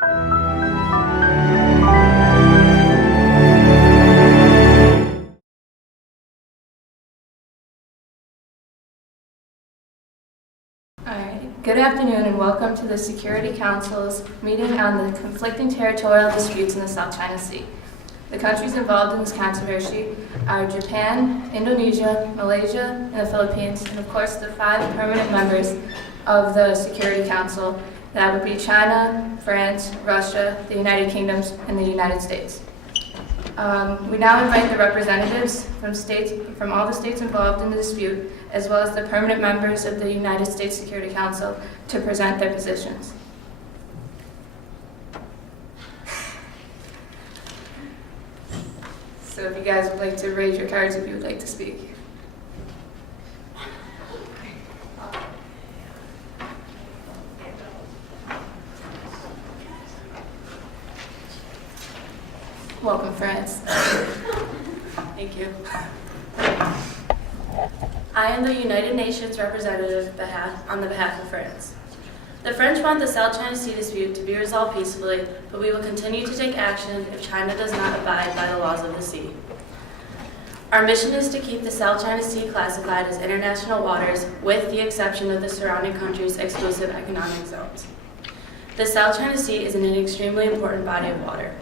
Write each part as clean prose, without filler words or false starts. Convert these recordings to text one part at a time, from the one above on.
Good afternoon and welcome to the Security Council's meeting on the conflicting territorial disputes in the South China Sea. The countries involved in this controversy are Japan, Indonesia, Malaysia, and the Philippines, and of course the 5 permanent members of the Security Council. That would be China, France, Russia, the United Kingdoms, and the United States. We now invite the representatives from all the states involved in the dispute, as well as the permanent members of the United States Security Council, to present their positions. So if you guys would like to raise your cards if you would like to speak. Welcome, France. Thank you. I am the United Nations representative on the behalf of France. The French want the South China Sea dispute to be resolved peacefully, but we will continue to take action if China does not abide by the laws of the sea. Our mission is to keep the South China Sea classified as international waters, with the exception of the surrounding countries' exclusive economic zones. The South China Sea is an extremely important body of water.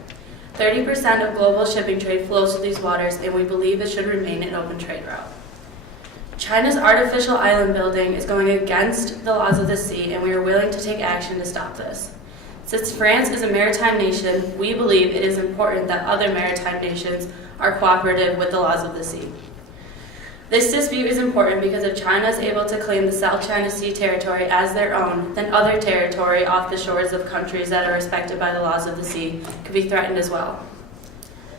30% of global shipping trade flows through these waters, and we believe it should remain an open trade route. China's artificial island building is going against the laws of the sea, and we are willing to take action to stop this. Since France is a maritime nation, we believe it is important that other maritime nations are cooperative with the laws of the sea. This dispute is important because if China is able to claim the South China Sea territory as their own, then other territory off the shores of countries that are respected by the laws of the sea could be threatened as well.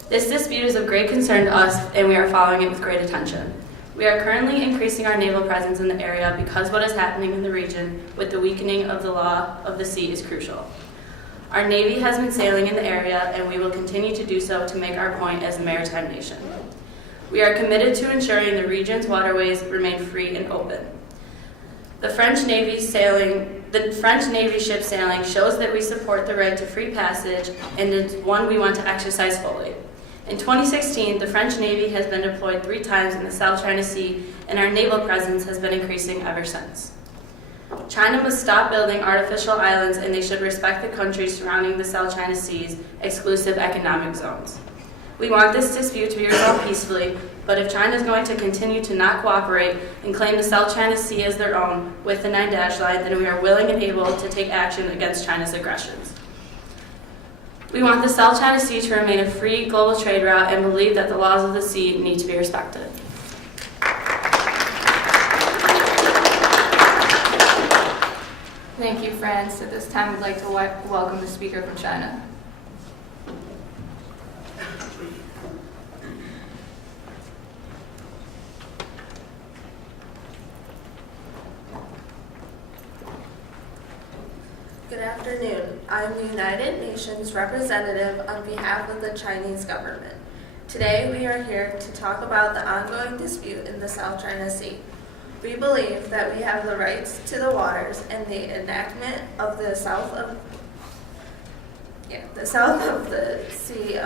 This dispute is of great concern to us, and we are following it with great attention. We are currently increasing our naval presence in the area because what is happening in the region with the weakening of the law of the sea is crucial. Our Navy has been sailing in the area, and we will continue to do so to make our point as a maritime nation. We are committed to ensuring the region's waterways remain free and open. The French Navy ship sailing shows that we support the right to free passage, and it's one we want to exercise fully. In 2016, the French Navy has been deployed 3 times in the South China Sea, and our naval presence has been increasing ever since. China must stop building artificial islands, and they should respect the countries surrounding the South China Sea's exclusive economic zones. We want this dispute to be resolved peacefully, but if China is going to continue to not cooperate and claim the South China Sea as their own with the 9-dash line, then we are willing and able to take action against China's aggressions. We want the South China Sea to remain a free global trade route and believe that the laws of the sea need to be respected. Thank you, France. At this time, we'd like to welcome the speaker from China. Good afternoon. I'm the United Nations representative on behalf of the Chinese government. Today we are here to talk about the ongoing dispute in the South China Sea. We believe that we have the rights to the waters, and the enactment of the south of the sea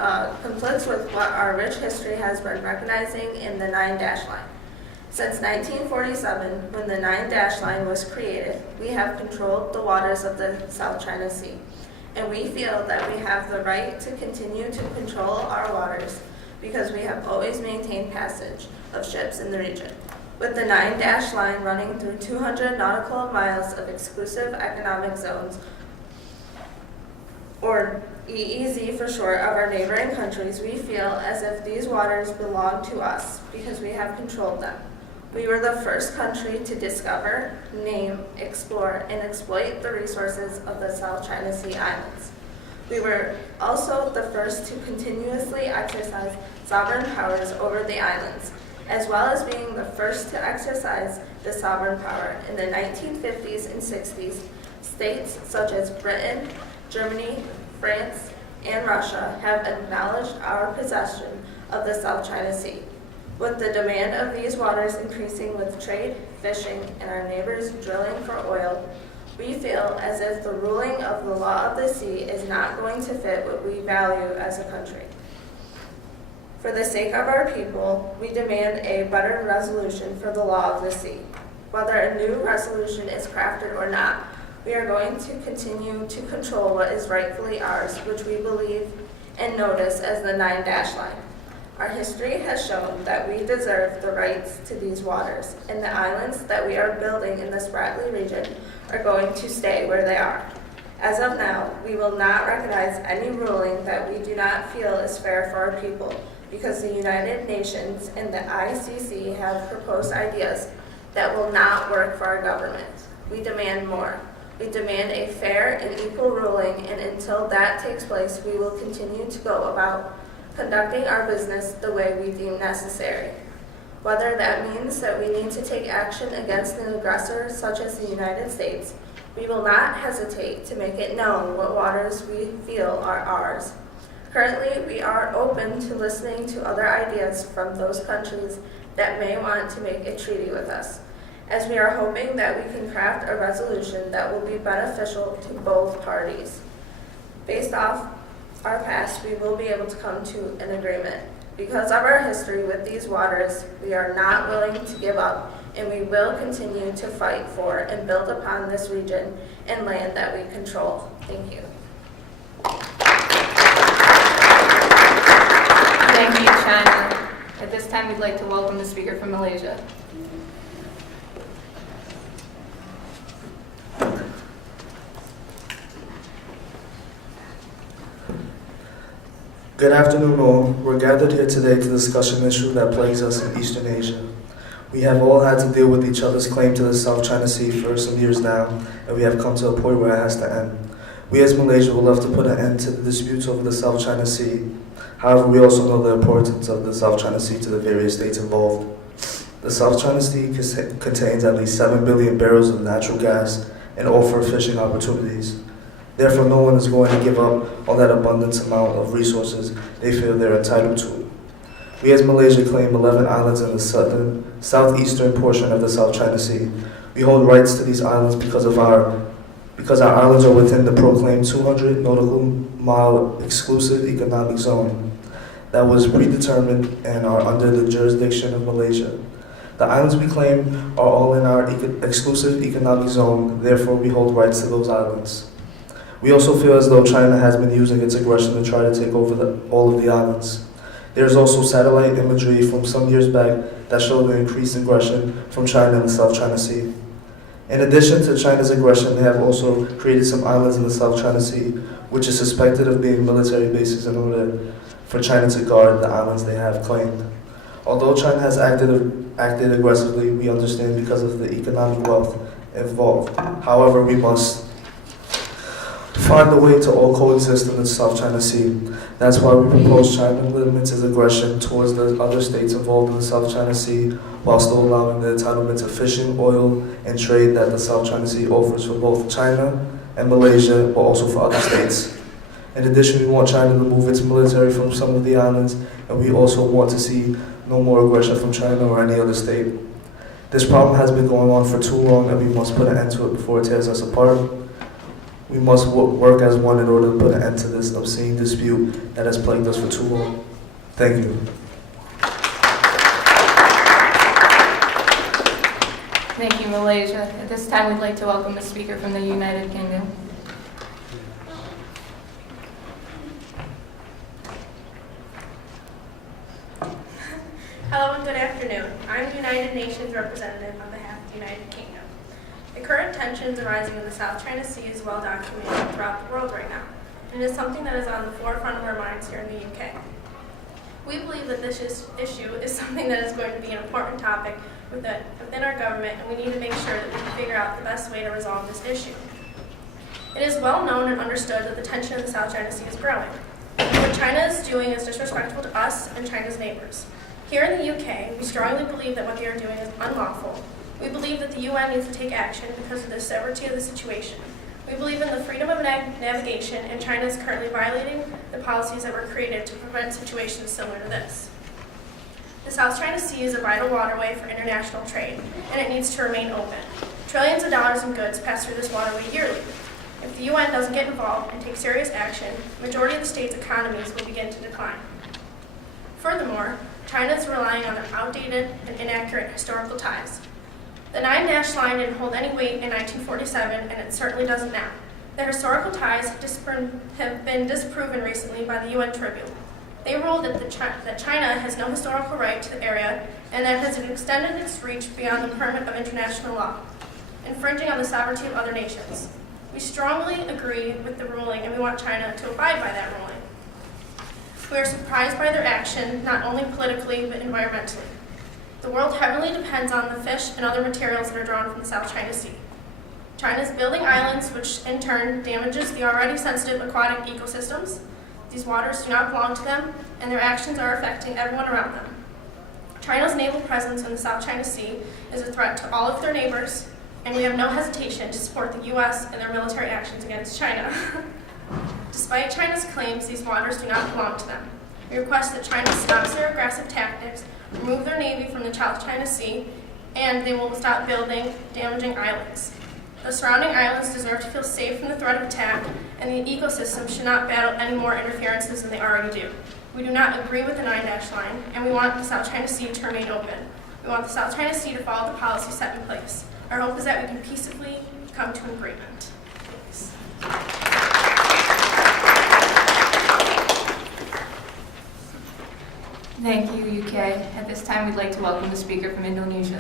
conflicts with what our rich history has been recognizing in the 9-dash line. Since 1947, when the 9-dash line was created, we have controlled the waters of the South China Sea, and we feel that we have the right to continue to control our waters because we have always maintained passage of ships in the region. With the 9-dash line running through 200 nautical miles of exclusive economic zones, or EEZ for short, of our neighboring countries, we feel as if these waters belong to us because we have controlled them. We were the first country to discover, name, explore, and exploit the resources of the South China Sea islands. We were also the first to continuously exercise sovereign powers over the islands, as well as being the first to exercise the sovereign power in the 1950s and 60s. States such as Britain, Germany, France, and Russia have acknowledged our possession of the South China Sea. With the demand of these waters increasing with trade, fishing, and our neighbors drilling for oil, We feel as if the ruling of the law of the sea is not going to fit what we value as a country. For the sake of our people, we demand a better resolution for the law of the sea. Whether a new resolution is crafted or not, we are going to continue to control what is rightfully ours, which we believe and notice as the 9-dash line. Our history has shown that we deserve the rights to these waters, and the islands that we are building in the Spratly region are going to stay where they are. As of now, we will not recognize any ruling that we do not feel is fair for our people, because the United Nations and the ICC have proposed ideas that will not work for our government. We demand more. We demand a fair and equal ruling, and until that takes place, we will continue to go about conducting our business the way we deem necessary. Whether that means that we need to take action against an aggressor such as the United States, we will not hesitate to make it known what waters we feel are ours. Currently, we are open to listening to other ideas from those countries that may want to make a treaty with us, as we are hoping that we can craft a resolution that will be beneficial to both parties. Based off our past, we will be able to come to an agreement. Because of our history with these waters, we are not willing to give up, and we will continue to fight for and build upon this region and land that we control. Thank you. Thank you, China. At this time, we'd like to welcome the speaker from Malaysia. Good afternoon all. We're gathered here today to discuss an issue that plagues us in Eastern Asia. We have all had to deal with each other's claim to the South China Sea for some years now, and we have come to a point where it has to end. We as Malaysia would love to put an end to the disputes over the South China Sea. However, we also know the importance of the South China Sea to the various states involved. The South China Sea contains at least 7 billion barrels of natural gas and offers fishing opportunities. Therefore, no one is going to give up on that abundant amount of resources they feel they're entitled to. We as Malaysia claim 11 islands in the southeastern portion of the South China Sea. We hold rights to these islands because our islands are within the proclaimed 200 nautical mile exclusive economic zone that was predetermined and are under the jurisdiction of Malaysia. The islands we claim are all in our exclusive economic zone, therefore we hold rights to those islands. We also feel as though China has been using its aggression to try to take over all of the islands. There is also satellite imagery from some years back that showed the increased aggression from China in the South China Sea. In addition to China's aggression, they have also created some islands in the South China Sea, which is suspected of being military bases in order for China to guard the islands they have claimed. Although China has acted aggressively, we understand because of the economic wealth involved. However, we must find a way to all coexist in the South China Sea. That's why we propose China limits its aggression towards the other states involved in the South China Sea, while still allowing the entitlement of fishing, oil, and trade that the South China Sea offers for both China and Malaysia, but also for other states. In addition, we want China to remove its military from some of the islands, and we also want to see no more aggression from China or any other state. This problem has been going on for too long, and we must put an end to it before it tears us apart. We must work as one in order to put an end to this obscene dispute that has plagued us for too long. Thank you. Thank you, Malaysia. At this time, we'd like to welcome the speaker from the United Kingdom. Hello and good afternoon. I'm the United Nations representative on behalf of the United Kingdom. The current tensions arising in the South China Sea is well documented throughout the world right now, and it is something that is on the forefront of our minds here in the UK. We believe that this issue is something that is going to be an important topic within our government, and we need to make sure that we can figure out the best way to resolve this issue. It is well known and understood that the tension in the South China Sea is growing. What China is doing is disrespectful to us and China's neighbors. Here in the UK, we strongly believe that what they are doing is unlawful. We believe that the UN needs to take action because of the severity of the situation. We believe in the freedom of navigation, and China is currently violating the policies that were created to prevent situations similar to this. The South China Sea is a vital waterway for international trade, and it needs to remain open. Trillions of dollars in goods pass through this waterway yearly. If the UN doesn't get involved and take serious action, the majority of the state's economies will begin to decline. Furthermore, China is relying on outdated and inaccurate historical ties. The 9-dash line didn't hold any weight in 1947, and it certainly doesn't now. The historical ties have been disproven recently by the UN Tribune. They ruled that China has no historical right to the area and that has extended its reach beyond the permit of international law, infringing on the sovereignty of other nations. We strongly agree with the ruling, and we want China to abide by that ruling. We are surprised by their action, not only politically, but environmentally. The world heavily depends on the fish and other materials that are drawn from the South China Sea. China is building islands, which in turn damages the already sensitive aquatic ecosystems. These waters do not belong to them, and their actions are affecting everyone around them. China's naval presence in the South China Sea is a threat to all of their neighbors, and we have no hesitation to support the U.S. and their military actions against China. Despite China's claims, these waters do not belong to them. We request that China stops their aggressive tactics, remove their navy from the South China Sea, and they will stop building damaging islands. The surrounding islands deserve to feel safe from the threat of attack, and the ecosystem should not battle any more interferences than they already do. We do not agree with the 9-dash line, and we want the South China Sea to remain open. We want the South China Sea to follow the policy set in place. Our hope is that we can peaceably come to an agreement. Thanks. Thank you, UK. At this time, we'd like to welcome the speaker from Indonesia.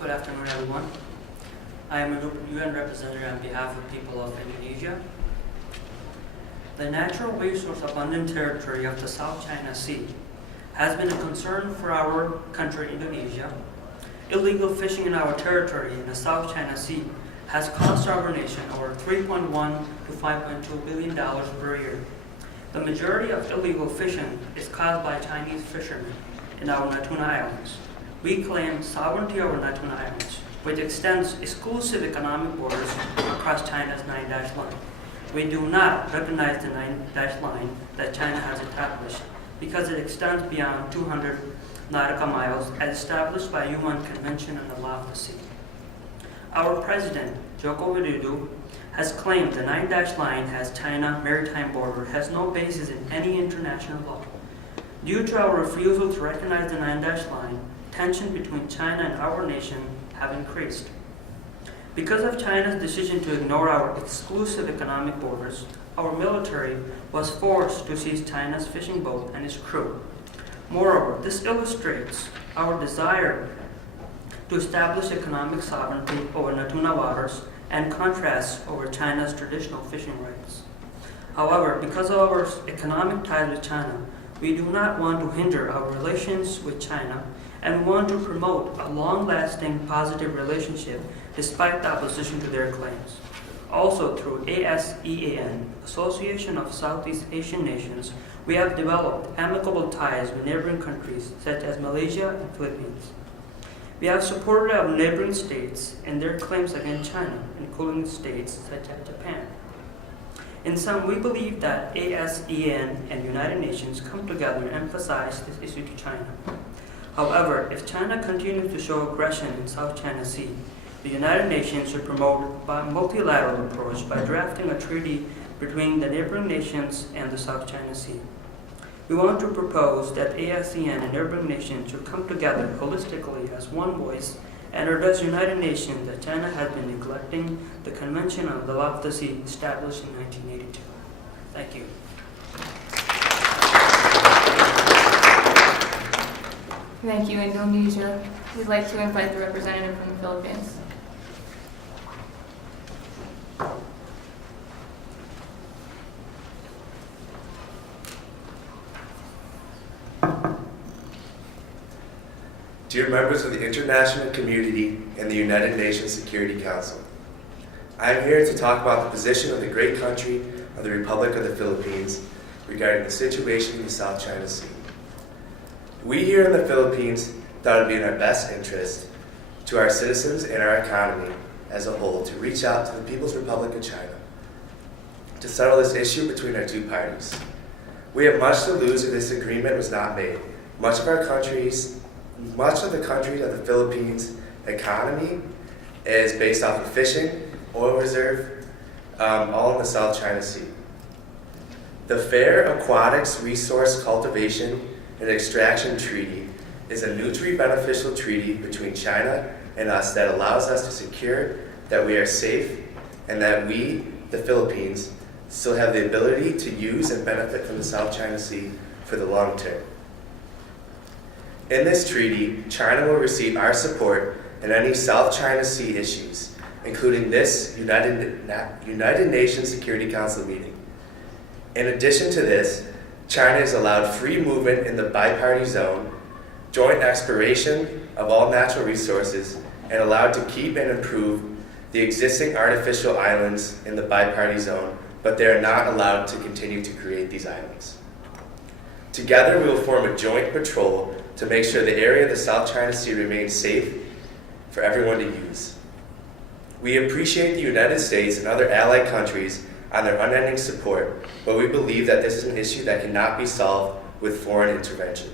Good afternoon, everyone. I am a UN representative on behalf of the people of Indonesia. The natural resource abundant territory of the South China Sea has been a concern for our country, Indonesia. Illegal fishing in our territory in the South China Sea has cost our nation over $3.1 to $5.2 billion per year. The majority of illegal fishing is caused by Chinese fishermen in our Natuna Islands. We claim sovereignty over Natuna Islands, which extends exclusive economic borders across China's 9-dash line. We do not recognize the 9-dash line that China has established because it extends beyond 200 nautical miles as established by UN Convention on the Law of the Sea. Our President, Joko Widodo, has claimed the 9-dash line has China maritime border has no basis in any international law. Due to our refusal to recognize the 9-dash line, tension between China and our nation have increased. Because of China's decision to ignore our exclusive economic borders, our military was forced to seize China's fishing boat and its crew. Moreover, this illustrates our desire to establish economic sovereignty over Natuna waters and contrasts over China's traditional fishing rights. However, because of our economic ties with China, we do not want to hinder our relations with China and want to promote a long-lasting positive relationship despite the opposition to their claims. Also, through ASEAN, Association of Southeast Asian Nations, we have developed amicable ties with neighboring countries such as Malaysia and Philippines. We have supported our neighboring states in their claims against China, including states such as Japan. In sum, we believe that ASEAN and United Nations come together and emphasize this issue to China. However, if China continues to show aggression in South China Sea, the United Nations should promote a multilateral approach by drafting a treaty between the neighboring nations and the South China Sea. We want to propose that ASEAN and neighboring nations should come together holistically as one voice and urge the United Nations that China has been neglecting the Convention on the Law of the Sea established in 1982. Thank you. Thank you, Indonesia. We'd like to invite the representative from the Philippines. Dear members of the international community and the United Nations Security Council, I am here to talk about the position of the great country of the Republic of the Philippines regarding the situation in the South China Sea. We here in the Philippines thought it would be in our best interest to our citizens and our economy as a whole to reach out to the People's Republic of China to settle this issue between our two parties. We have much to lose if this agreement was not made. Much of the country of the Philippines economy is based off of fishing, oil reserve, all in the South China Sea. The Fair Aquatics Resource Cultivation and Extraction Treaty is a mutually beneficial treaty between China and us that allows us to secure that we are safe and that we, the Philippines, still have the ability to use and benefit from the South China Sea for the long term. In this treaty, China will receive our support in any South China Sea issues, including this United Nations Security Council meeting. In addition to this, China is allowed free movement in the bi-party zone, joint exploration of all natural resources, and allowed to keep and improve the existing artificial islands in the bi-party zone, but they are not allowed to continue to create these islands. Together, we will form a joint patrol to make sure the area of the South China Sea remains safe for everyone to use. We appreciate the United States and other allied countries on their unending support, but we believe that this is an issue that cannot be solved with foreign intervention.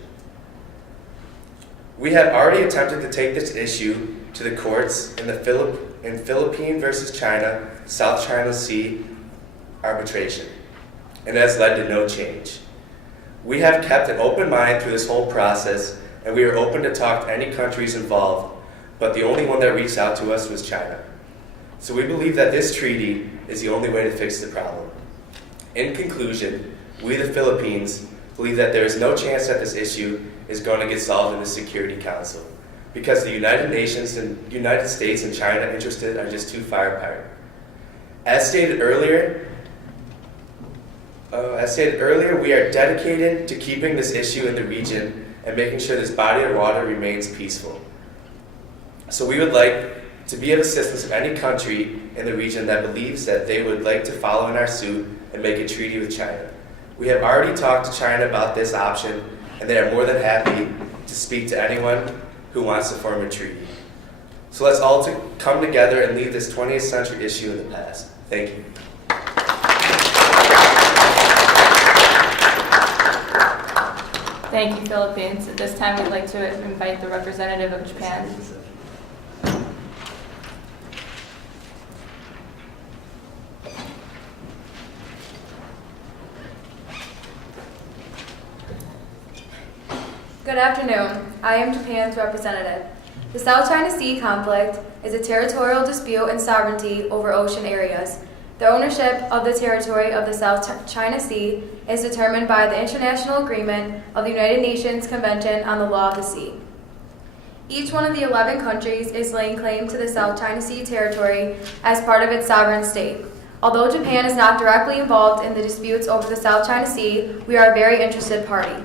We have already attempted to take this issue to the courts in Philippine versus China, South China Sea arbitration, and has led to no change. We have kept an open mind through this whole process, and we are open to talk to any countries involved, but the only one that reached out to us was China. So we believe that this treaty is the only way to fix the problem. In conclusion, we, the Philippines, believe that there is no chance that this issue is going to get solved in the Security Council, because the United Nations and United States and China interested are just too far apart. As stated earlier, we are dedicated to keeping this issue in the region and making sure this body of water remains peaceful. So we would like to be of assistance of any country in the region that believes that they would like to follow in our suit and make a treaty with China. We have already talked to China about this option, and they are more than happy to speak to anyone who wants to form a treaty. So let's all come together and leave this 20th century issue in the past. Thank you. Thank you, Philippines. At this time, we'd like to invite the representative of Japan. Good afternoon. I am Japan's representative. The South China Sea conflict is a territorial dispute and sovereignty over ocean areas. The ownership of the territory of the South China Sea is determined by the International Agreement of the United Nations Convention on the Law of the Sea. Each one of the 11 countries is laying claim to the South China Sea territory as part of its sovereign state. Although Japan is not directly involved in the disputes over the South China Sea, we are a very interested party.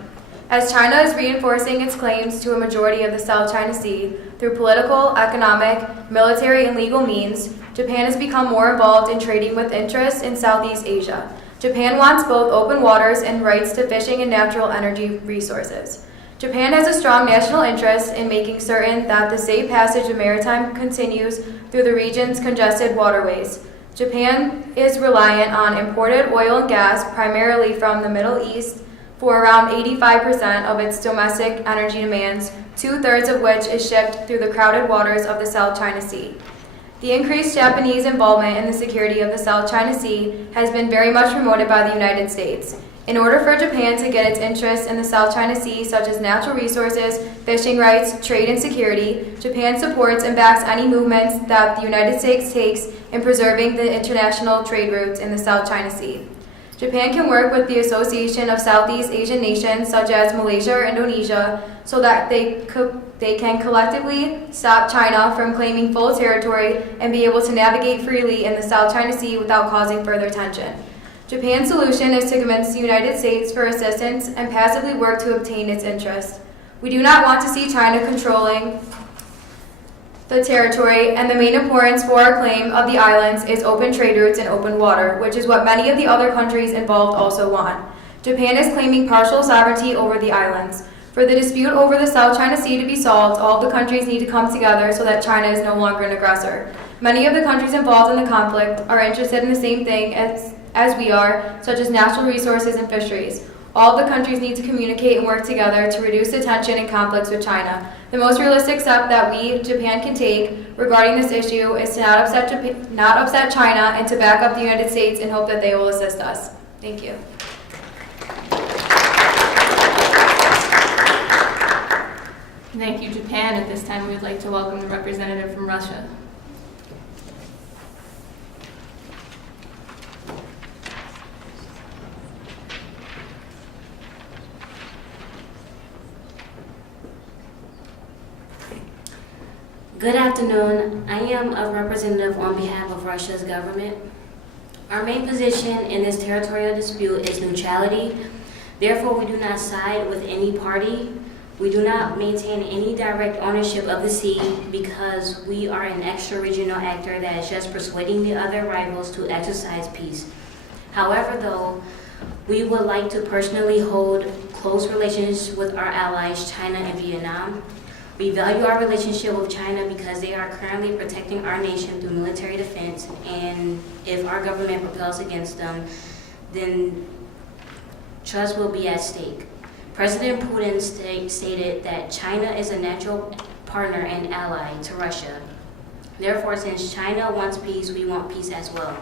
As China is reinforcing its claims to a majority of the South China Sea through political, economic, military, and legal means, Japan has become more involved in trading with interests in Southeast Asia. Japan wants both open waters and rights to fishing and natural energy resources. Japan has a strong national interest in making certain that the safe passage of maritime continues through the region's congested waterways. Japan is reliant on imported oil and gas, primarily from the Middle East, for around 85% of its domestic energy demands, 2/3 of which is shipped through the crowded waters of the South China Sea. The increased Japanese involvement in the security of the South China Sea has been very much promoted by the United States. In order for Japan to get its interests in the South China Sea, such as natural resources, fishing rights, trade, and security, Japan supports and backs any movements that the United States takes in preserving the international trade routes in the South China Sea. Japan can work with the Association of Southeast Asian Nations, such as Malaysia or Indonesia, so that they can collectively stop China from claiming full territory and be able to navigate freely in the South China Sea without causing further tension. Japan's solution is to convince the United States for assistance and passively work to obtain its interest. We do not want to see China controlling the territory, and the main importance for our claim of the islands is open trade routes and open water, which is what many of the other countries involved also want. Japan is claiming partial sovereignty over the islands. For the dispute over the South China Sea to be solved, all of the countries need to come together so that China is no longer an aggressor. Many of the countries involved in the conflict are interested in the same thing as as we are, such as natural resources and fisheries. All of the countries need to communicate and work together to reduce the tension and conflicts with China. The most realistic step that we, Japan, can take regarding this issue is to not upset China and to back up the United States and hope that they will assist us. Thank you. Thank you, Japan. At this time, we would like to welcome the representative from Russia. Good afternoon. I am a representative on behalf of Russia's government. Our main position in this territorial dispute is neutrality. Therefore, we do not side with any party. We do not maintain any direct ownership of the sea because we are an extra-regional actor that is just persuading the other rivals to exercise peace. However, though, we would like to personally hold close relations with our allies, China and Vietnam. We value our relationship with China because they are currently protecting our nation through military defense, and if our government propels against them, then trust will be at stake. President Putin stated that China is a natural partner and ally to Russia. Therefore, since China wants peace, we want peace as well.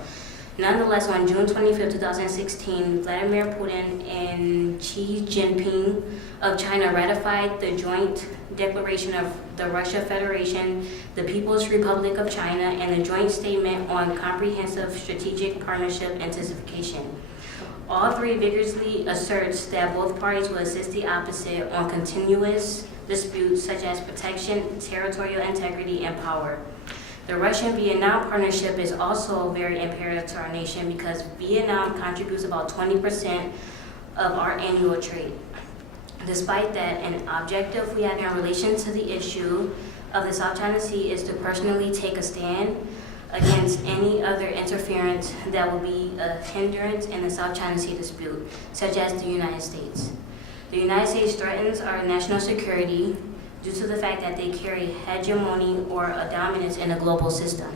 Nonetheless, on June 25, 2016, Vladimir Putin and Xi Jinping of China ratified the joint declaration of the Russia Federation, the People's Republic of China, and the joint statement on comprehensive strategic partnership intensification. All three vigorously asserts that both parties will assist the opposite on continuous disputes such as protection, territorial integrity, and power. The Russian-Vietnam partnership is also very imperative to our nation because Vietnam contributes about 20% of our annual trade. Despite that, an objective we have in relation to the issue of the South China Sea is to personally take a stand against any other interference that will be a hindrance in the South China Sea dispute, such as the United States. The United States threatens our national security due to the fact that they carry hegemony or a dominance in the global system.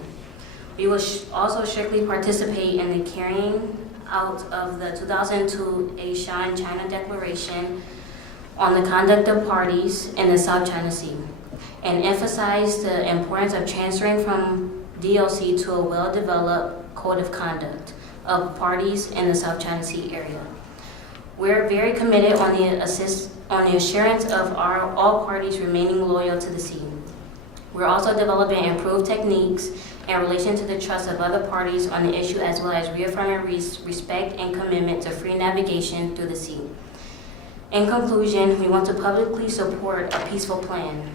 We will also strictly participate in the carrying out of the 2002 Asian China Declaration on the conduct of parties in the South China Sea, and emphasize the importance of transferring from DLC to a well-developed code of conduct of parties in the South China Sea area. We're very committed on the assurance of all parties remaining loyal to the sea. We're also developing improved techniques in relation to the trust of other parties on the issue, as well as reaffirming respect and commitment to free navigation through the sea. In conclusion, we want to publicly support a peaceful plan.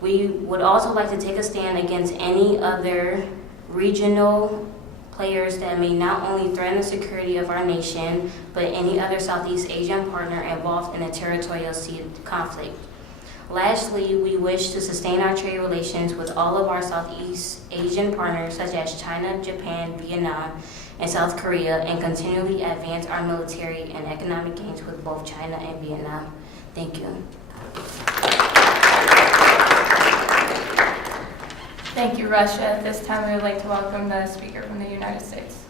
We would also like to take a stand against any other regional players that may not only threaten the security of our nation, but any other Southeast Asian partner involved in a territorial sea conflict. Lastly, we wish to sustain our trade relations with all of our Southeast Asian partners such as China, Japan, Vietnam, and South Korea, and continually advance our military and economic gains with both China and Vietnam. Thank you. Thank you, Russia. At this time, we would like to welcome the speaker from the United States.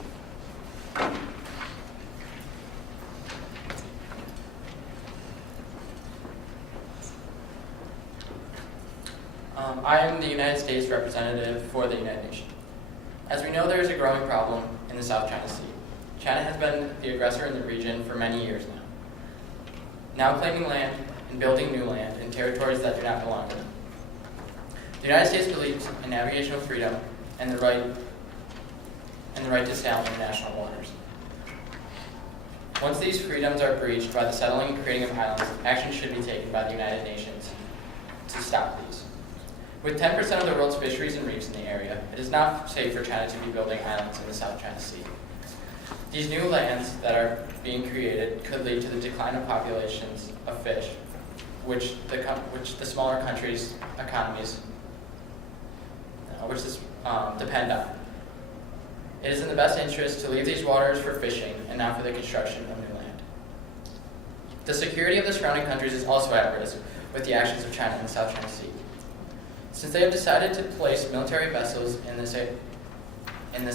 I am the United States representative for the United Nations. As we know, there is a growing problem in the South China Sea. China has been the aggressor in the region for many years now claiming land and building new land in territories that do not belong to them. The United States believes in navigational freedom and the right to sail in national waters. Once these freedoms are breached by the settling and creating of islands, action should be taken by the United Nations to stop these. With 10% of the world's fisheries and reefs in the area, it is not safe for China to be building islands in the South China Sea. These new lands that are being created could lead to the decline of populations of fish, which the smaller countries' economies depend on. It is in the best interest to leave these waters for fishing and not for the construction of new land. The security of the surrounding countries is also at risk with the actions of China in the South China Sea. Since they have decided to place military vessels in this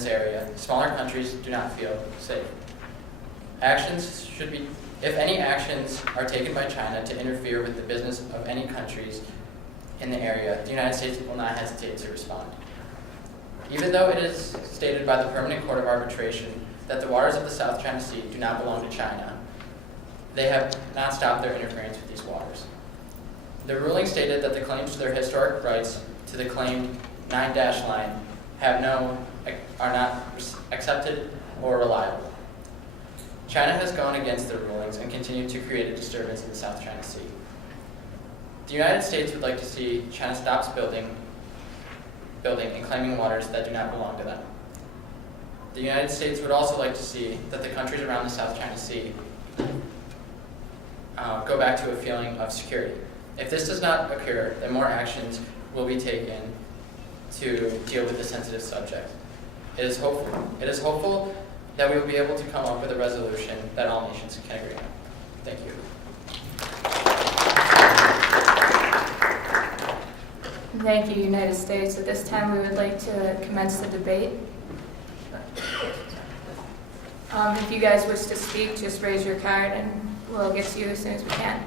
area, smaller countries do not feel safe. If any actions are taken by China to interfere with the business of any countries in the area, the United States will not hesitate to respond. Even though it is stated by the Permanent Court of Arbitration that the waters of the South China Sea do not belong to China, they have not stopped their interference with these waters. The ruling stated that the claims to their historic rights to the claimed 9-dash line are not accepted or reliable. China has gone against the rulings and continued to create a disturbance in the South China Sea. The United States would like to see China stop building and claiming waters that do not belong to them. The United States would also like to see that the countries around the South China Sea go back to a feeling of security. If this does not occur, then more actions will be taken to deal with the sensitive subject. It is hopeful that we will be able to come up with a resolution that all nations can agree on. Thank you. Thank you, United States. At this time, we would like to commence the debate. If you guys wish to speak, just raise your card and we'll get to you as soon as we can.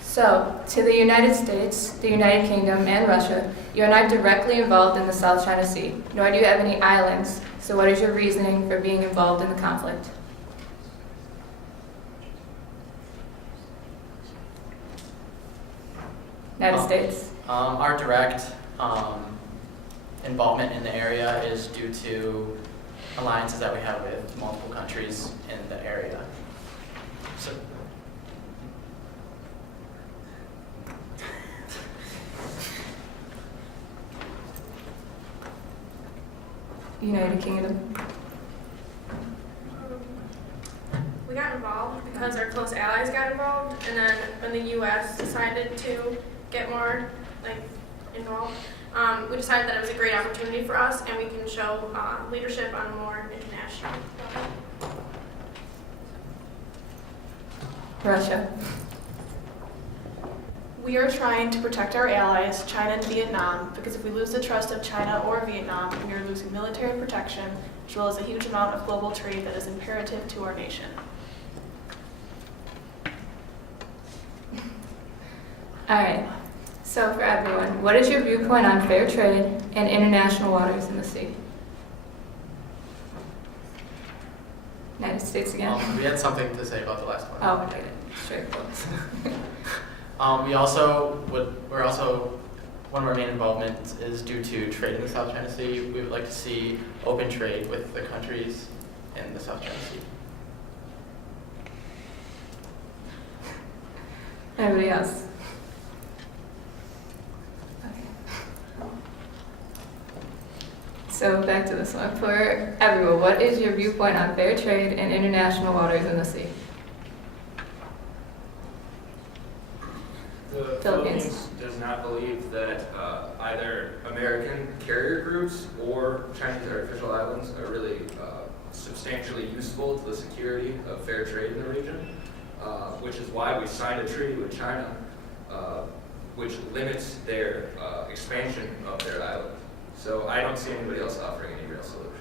So, to the United States, the United Kingdom, and Russia, you are not directly involved in the South China Sea, nor do you have any islands. So what is your reasoning for being involved in the conflict? United States. Our direct involvement in the area is due to alliances that we have with multiple countries in the area. So, United Kingdom. We got involved because our close allies got involved, and then when the U.S. decided to get more involved, we decided that it was a great opportunity for us, and we can show leadership on a more international level. Russia. We are trying to protect our allies, China and Vietnam, because if we lose the trust of China or Vietnam, we are losing military protection, as well as a huge amount of global trade that is imperative to our nation. All right. So for everyone, what is your viewpoint on fair trade and international waters in the sea? United States again. we had something to say about the last one. Oh, okay. Straightforward. One of our main involvements is due to trade in the South China Sea. We would like to see open trade with the countries in the South China Sea. Anybody else? So back to this one. For everyone, what is your viewpoint on fair trade and international waters in the sea? The Philippines does not believe that either American carrier groups or Chinese artificial islands are really substantially useful to the security of fair trade in the region, which is why we signed a treaty with China, which limits their expansion of their island. So I don't see anybody else offering any real solutions.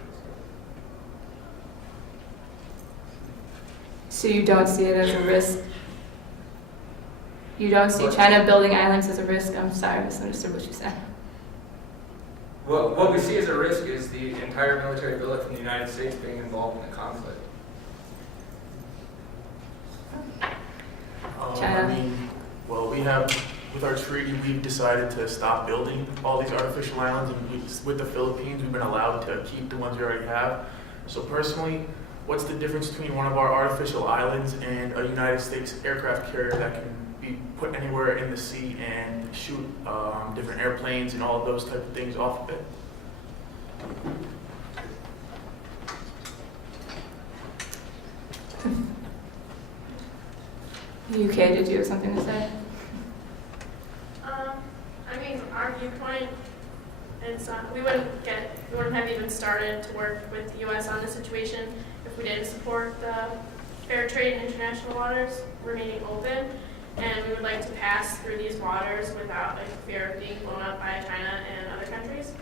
So you don't see it as a risk? You don't see China building islands as a risk? I'm sorry, I misunderstood what you said. Well, what we see as a risk is the entire military buildup from the United States being involved in the conflict. China. We have, with our treaty, we've decided to stop building all these artificial islands, and with the Philippines, we've been allowed to keep the ones we already have. So personally, what's the difference between one of our artificial islands and a United States aircraft carrier that can be put anywhere in the sea and shoot different airplanes and all of those type of things off of it? UK, did you have something to say? Our viewpoint is we wouldn't have even started to work with the U.S. on this situation if we didn't support the fair trade in international waters remaining open, and we would like to pass through these waters without fear of being blown up by China and other countries.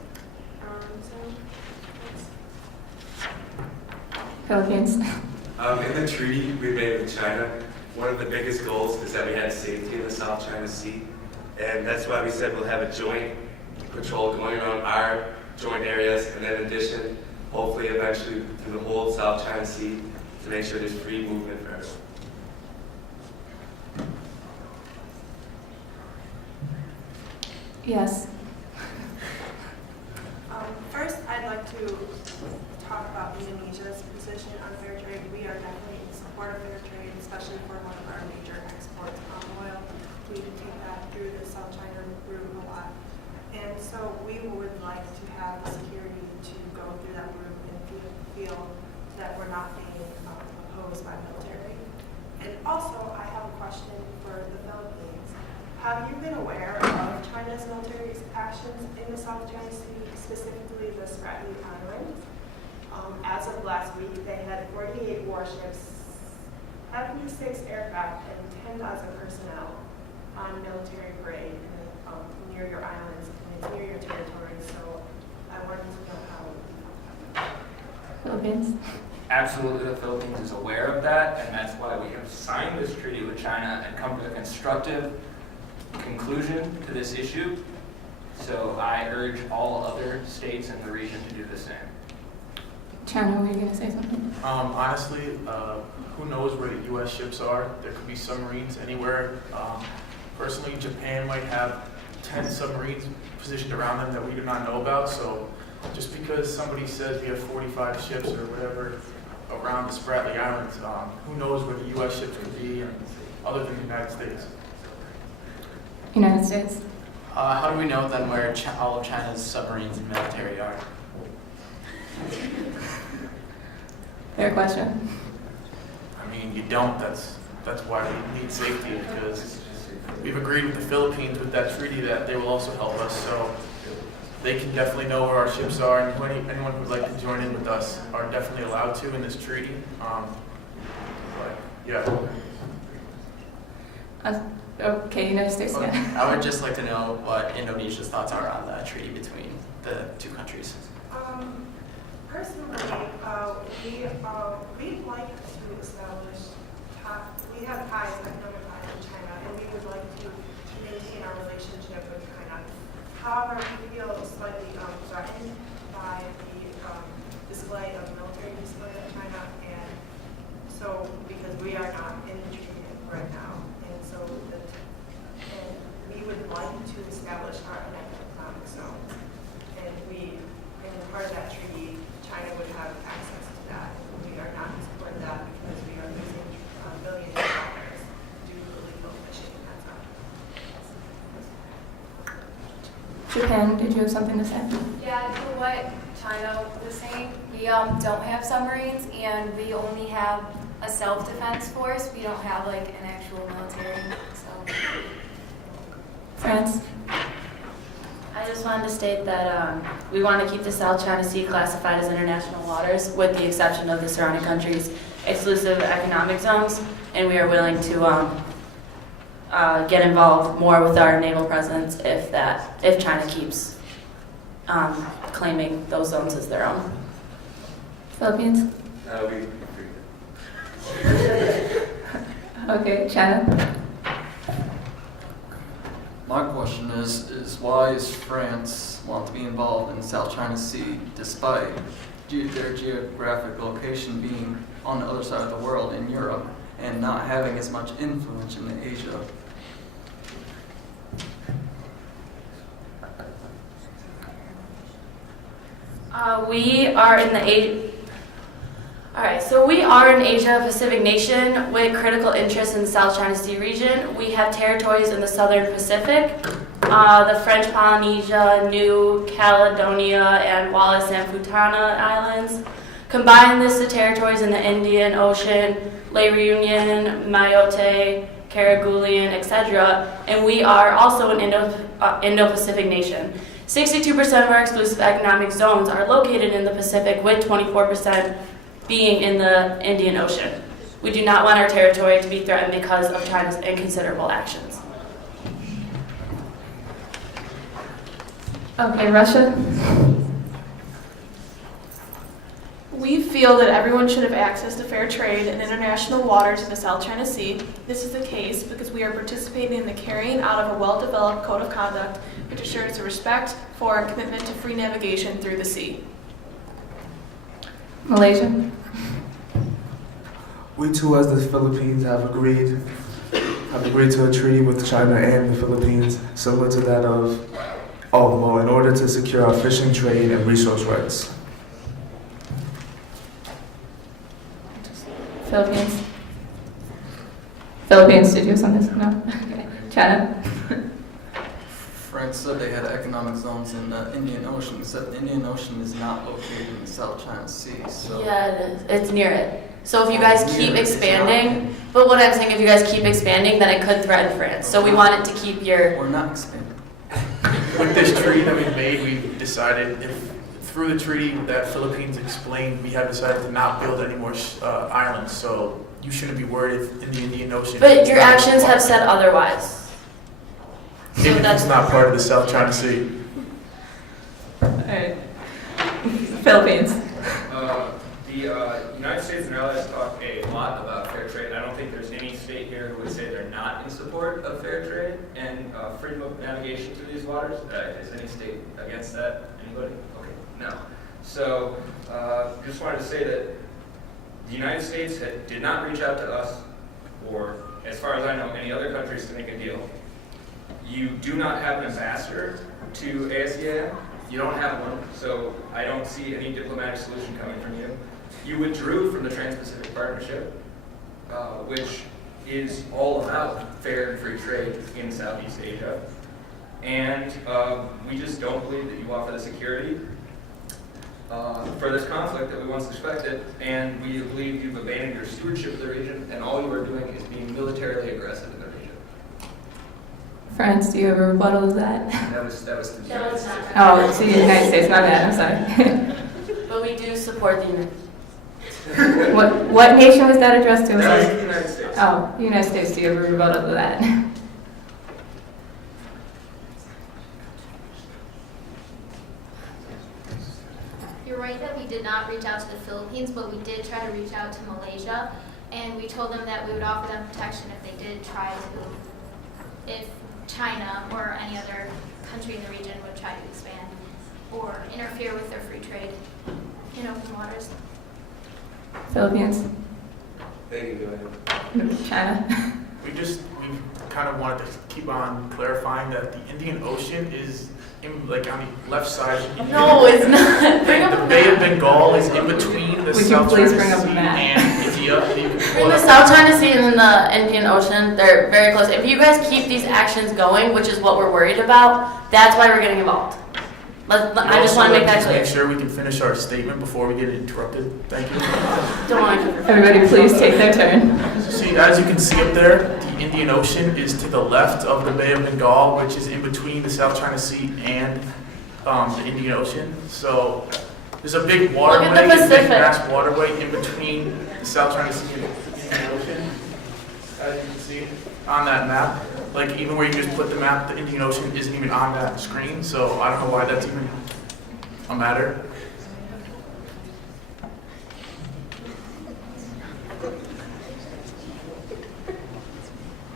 Philippines. In the treaty we made with China, one of the biggest goals is that we had safety in the South China Sea. And that's why we said we'll have a joint patrol going around our joint areas, and then in addition, hopefully eventually through the whole South China Sea to make sure there's free movement for everyone. Yes. First, I'd like to talk about Indonesia's position on fair trade. We are definitely in support of fair trade, especially for one of our major exports, palm oil. We take that through the South China route a lot. And so we would like to have the security to go through that route and feel that we're not being opposed by military. And also, I have a question for the Philippines. Have you been aware of China's military actions in the South China Sea, specifically the Spratly Islands? As of last week, they had 48 warships, 76 aircraft, and 10,000 personnel on military parade near your islands and near your territory. So I wanted to know how it would be. Philippines? Absolutely, the Philippines is aware of that, and that's why we have signed this treaty with China and come to a constructive conclusion to this issue. So I urge all other states in the region to do the same. China, were you going to say something? Honestly, who knows where the U.S. ships are? There could be submarines anywhere. Personally, Japan might have 10 submarines positioned around them that we do not know about. So just because somebody says we have 45 ships or whatever around the Spratly Islands, who knows where the U.S. ships could be other than the United States? United States. How do we know then where all of China's submarines and military are? Fair question. I mean, you don't. That's why we need safety, because we've agreed with the Philippines with that treaty that they will also help us. So they can definitely know where our ships are, and anyone who would like to join in with us are definitely allowed to in this treaty. But yeah. Okay, United States again. I would just like to know what Indonesia's thoughts are on the treaty between the two countries. Personally, we'd like to establish, we have ties, economic ties in China, and we would like to maintain our relationship with China. However, we feel slightly threatened by the display of military display of China, and so, because we are not in the treaty right now, and so, and we would like to establish our own economic zone, and part of that treaty, China would have access to that. We are not in support of that because we are losing billions of dollars due to illegal fishing in that zone. Japan, did you have something to say? Yeah, to what China was saying, we don't have submarines and we only have a self-defense force. We don't have like an actual military. So. France? I just wanted to state that we want to keep the South China Sea classified as international waters, with the exception of the surrounding countries' exclusive economic zones, and we are willing to get involved more with our naval presence if China keeps claiming those zones as their own. Philippines? Okay, China? My question is why is France want to be involved in the South China Sea despite their geographic location being on the other side of the world in Europe and not having as much influence in Asia? We are in the we are an Asia-Pacific nation with critical interests in the South China Sea region. We have territories in the Southern Pacific, the French Polynesia, New Caledonia, and Wallis and Futuna Islands. Combined list of territories in the Indian Ocean, La Reunion, Mayotte, Kerguelen, etc. And we are also an Indo-Pacific nation. 62% of our exclusive economic zones are located in the Pacific, with 24% being in the Indian Ocean. We do not want our territory to be threatened because of China's inconsiderable actions. Okay, Russia? We feel feel that everyone should have access to fair trade in international waters in the South China Sea. This is the case because we are participating in the carrying out of a well-developed code of conduct which assures the respect for and commitment to free navigation through the sea. Malaysia. We too, as the Philippines, have agreed to a treaty with China and the Philippines, similar to that of, in order to secure our fishing trade and resource rights. Philippines. Philippines, did you have something? No? Okay. China. France said they had economic zones in the Indian Ocean, except the Indian Ocean is not located in the South China Sea. So Yeah, it is. It's near it. So if you guys keep expanding, but what I'm saying, if you guys keep expanding, then it could threaten France. So we want it to keep your. we're not expanding. With this treaty that we've made, we decided through the treaty that Philippines explained, we have decided to not build any more islands. So you shouldn't be worried if in the Indian Ocean. But your actions have said otherwise. So That's not part of the South China Sea. Alright. Philippines. The United States and allies talk a lot about fair trade. I don't think there's any state here who would say they're not in support of fair trade and freedom of navigation through these waters. Is any state against that? Anybody? Okay, no. So just wanted to say that the United States did not reach out to us, or as far as I know, any other countries to make a deal. You do not have an ambassador to ASEAN. You don't have one, so I don't see any diplomatic solution coming from you. You withdrew from the Trans-Pacific Partnership, which is all about fair and free trade in Southeast Asia. And we just don't believe that you offer the security for this conflict that we once expected, and we believe you've abandoned your stewardship of the region, and all you are doing is being militarily aggressive in the region. France, do you have a rebuttal to that? That was the That was not. Oh, so the United States, my bad, I'm sorry. But we do support the United What nation was that addressed to? That was the United States. Oh, United States, do you have a rebuttal to that? You're right that we did not reach out to the Philippines, but we did try to reach out to Malaysia, and we told them that we would offer them protection if they did try to, if China or any other country in the region would try to expand or interfere with their free trade in open waters. Philippines. Thank you, go ahead. China. We kind of wanted to keep on clarifying that the Indian Ocean is on the left side. No, it's not. Bring up The a Bay of map. Bengal is in between the Would you South please China bring up a Sea map? and India. In the South China Sea and in the Indian Ocean, they're very close. If you guys keep these actions going, which is what we're worried about, that's why we're getting involved. I just want to make that clear. Make sure we can finish our statement before we get interrupted. Thank you. Don't want to. Everybody please take their turn. See, as you can see up there, the Indian Ocean is to the left of the Bay of Bengal, which is in between the South China Sea and the Indian Ocean. So there's a big waterway, Look at the a big Pacific. vast waterway in between the South China Sea and the Indian Ocean. As you can see on that map, like even where you just put the map, the Indian Ocean isn't even on that screen. So I don't know why that's even a matter.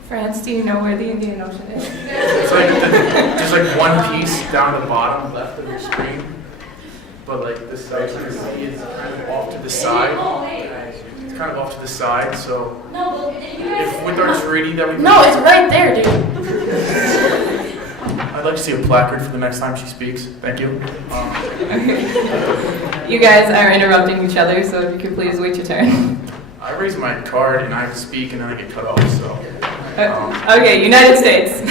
France, do you know where the Indian Ocean is? It's like there's like one piece down the bottom left of your screen, but like the South China Sea is kind of off to the side. It's kind of off to the side, so if with our treaty that we No, it's right there, dude. I'd like to see a placard for the next time she speaks. Thank you. You guys are interrupting each other, so if you could please wait your turn. I raise my card and I speak and then I get cut off. So Okay, United States.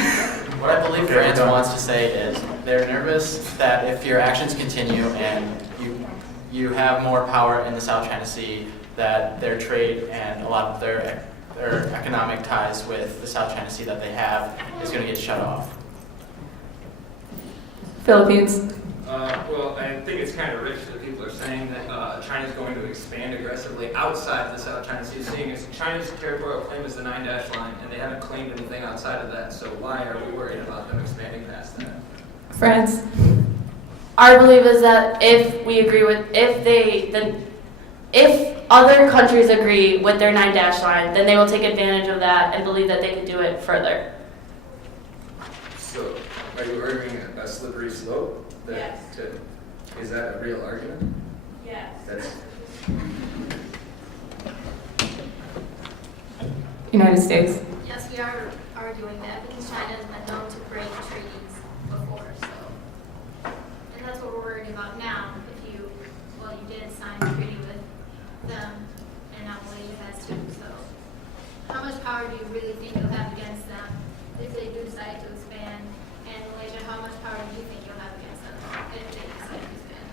What I believe Okay, France done. wants to say is they're nervous that if your actions continue and you have more power in the South China Sea, that their trade and a lot of their economic ties with the South China Sea that they have is going to get shut off. Philippines. Well, I think it's kind of rich that people are saying that China's going to expand aggressively outside the South China Sea, seeing as China's territorial claim is the 9-dash line, and they haven't claimed anything outside of that, so why are we worried about them expanding past that? France. Our belief is that if we agree with, if they, then if other countries agree with their 9-dash line, then they will take advantage of that and believe that they can do it further. So, are you arguing a slippery slope? Yes. Is that a real argument? Yes. United States. Yes, we are arguing that because China has been known to break treaties before, so. And that's what we're worried about now. If you did sign a treaty with them, and now Malaysia has too, so. How much power do you really think you'll have against them if they do decide to expand? And Malaysia, how much power do you think you'll have against them if they decide to expand?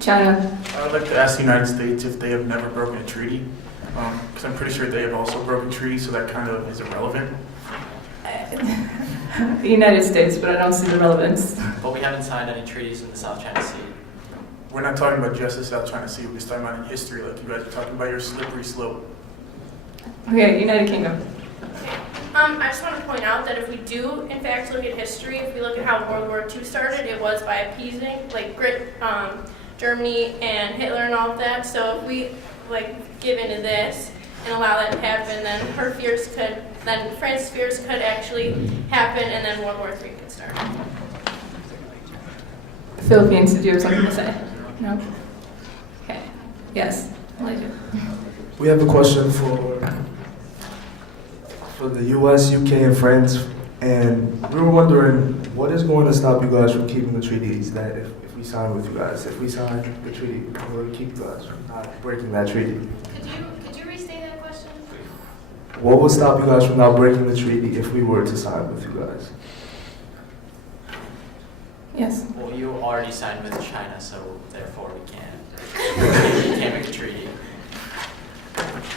China. I would like to ask the United States if they have never broken a treaty, because I'm pretty sure they have also broken treaties, so that kind of is irrelevant. The United States, but I don't see the relevance. But we haven't signed any treaties in the South China Sea. We're not talking about just the South China Sea, we're just talking about in history, like you guys are talking about your slippery slope. Okay, United Kingdom. I just want to point out that if we do, in fact, look at history, if we look at how World War II started, it was by appeasing, like Germany and Hitler and all of that. So if we give into this and allow that to happen, then France's fears could actually happen, and then World War III could start. Philippines, did you have something to say? No? Okay. Yes. Malaysia. We have a question for the U.S., U.K., and France, and we were wondering what is going to stop you guys from keeping the treaties that if we sign with you guys, if we sign the treaty, we're going to keep you guys from not breaking that treaty. Could you restate that question? What would stop you guys from not breaking the treaty if we were to sign with you guys? Yes. Well, you already signed with China, so therefore we can't. We can't make a treaty.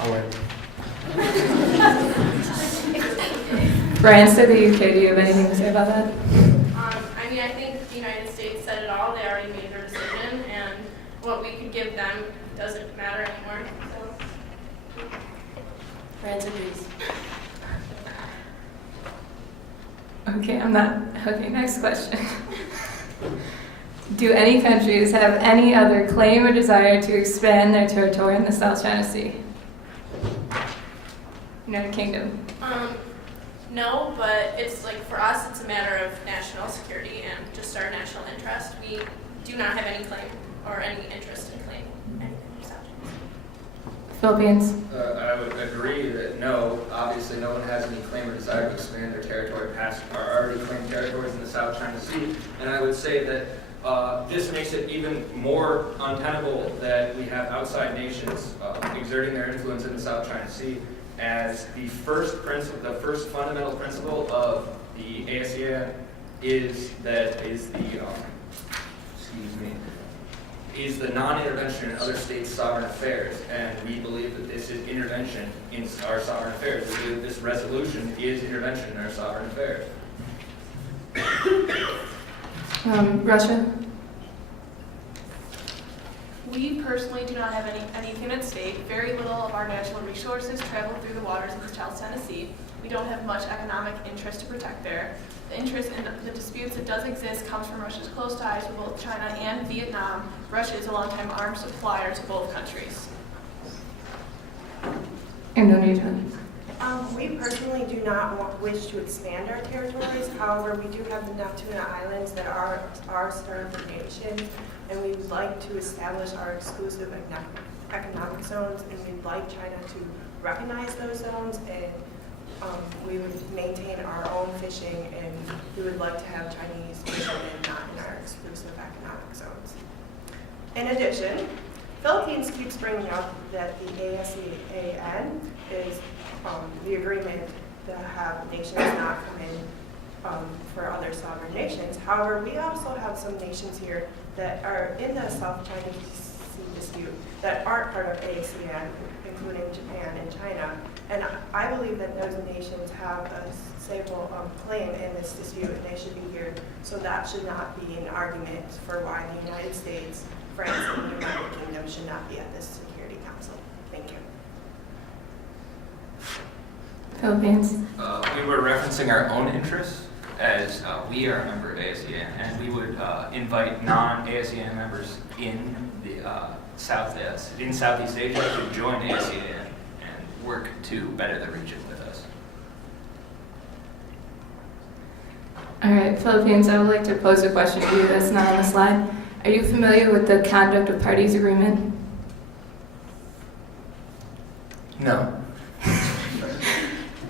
All right. France or the UK, do you have anything to say about that? I think the United States said it all. They already made their decision, and what we could give them doesn't matter anymore. So. France agrees. Okay, next question. Do any countries have any other claim or desire to expand their territory in the South China Sea? United Kingdom. No, but it's for us, it's a matter of national security and just our national interest. We do not have any claim or any interest in claiming anything in the South China Sea. Philippines. I would agree that no, obviously no one has any claim or desire to expand their territory past our already claimed territories in the South China Sea. And I would say that this makes it even more untenable that we have outside nations exerting their influence in the South China Sea, as the first fundamental principle of the ASEAN is the non-intervention in other states' sovereign affairs, and we believe that this is intervention in our sovereign affairs. We believe this resolution is intervention in our sovereign affairs. Russia. We personally do not have anything at stake. Very little of our national resources travel through the waters of the South China Sea. We don't have much economic interest to protect there. The interest in the disputes that does exist comes from Russia's close ties with both China and Vietnam. Russia is a longtime arms supplier to both countries. Indonesia. We personally do not wish to expand our territories. However, we do have the Natuna Islands that are our sovereign nation, and we would like to establish our exclusive economic zones, and we'd like China to recognize those zones, and we would maintain our own fishing, and we would like to have Chinese fishermen not in our exclusive economic zones. In addition, Philippines keeps bringing up that the ASEAN is the agreement to have nations not come in for other sovereign nations. However, we also have some nations here that are in the South China Sea dispute that aren't part of ASEAN, including Japan and China. And I believe that those nations have a stable claim in this dispute, and they should be here. So that should not be an argument for why the United States, France, and the United Kingdom should not be at this Security Council. Thank you. Philippines. We were referencing our own interests. as we are a member of ASEAN, and we would invite non-ASEAN members in the Southeast Asia to join ASEAN and work to better the region with us. All right, Philippines, I would like to pose a question to you that's not on the slide. Are you familiar with the Conduct of Parties Agreement? No.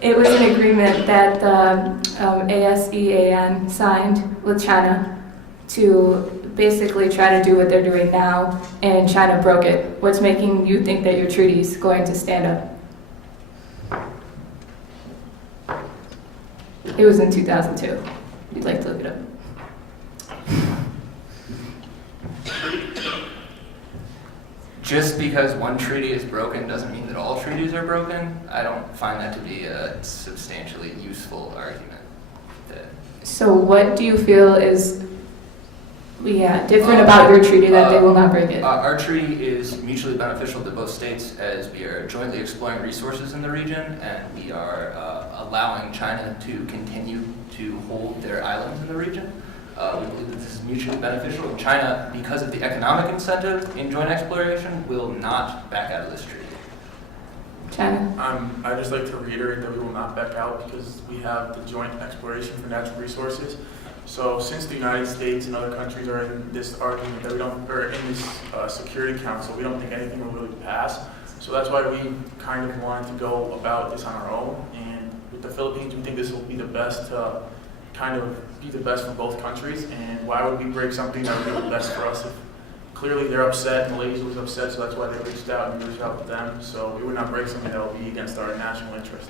It was an agreement that the ASEAN signed with China to basically try to do what they're doing now, and China broke it. What's making you think that your treaty is going to stand up? It was in 2002. You'd like to look it up. Just because one treaty is broken doesn't mean that all treaties are broken. I don't find that to be a substantially useful argument. So what do you feel is different about your treaty that they will not break it? Our treaty is mutually beneficial to both states as we are jointly exploring resources in the region, and we are allowing China to continue to hold their islands in the region. We believe that this is mutually beneficial, and China, because of the economic incentive in joint exploration, will not back out of this treaty. China? I'd just like to reiterate that we will not back out because we have the joint exploration for natural resources. So since the United States and other countries are in this argument that we don't, or in this Security Council, we don't think anything will really pass. So that's why we kind of wanted to go about this on our own. And with the Philippines, we think this will be the best to kind of be the best for both countries. And why would we break something that would be the best for us? If clearly they're upset, Malaysia was upset, so that's why they reached out and we reached out to them. So we would not break something that will be against our national interest.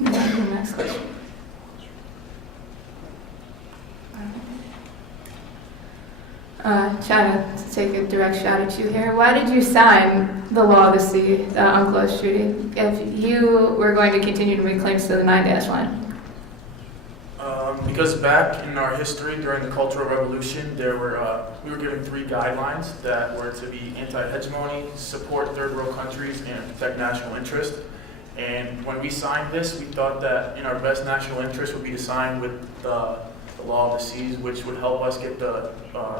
Next question. China, to take a direct shot at you here. Why did you sign the Law of the Sea, the UNCLOS Treaty, if you were going to continue to make claims to the 9-dash line? Because back in our history during the Cultural Revolution, we were given 3 guidelines that were to be anti-hegemony, support third world countries, and protect national interest. And when we signed this, we thought that in our best national interest would be to sign with the Law of the Seas, which would help us get the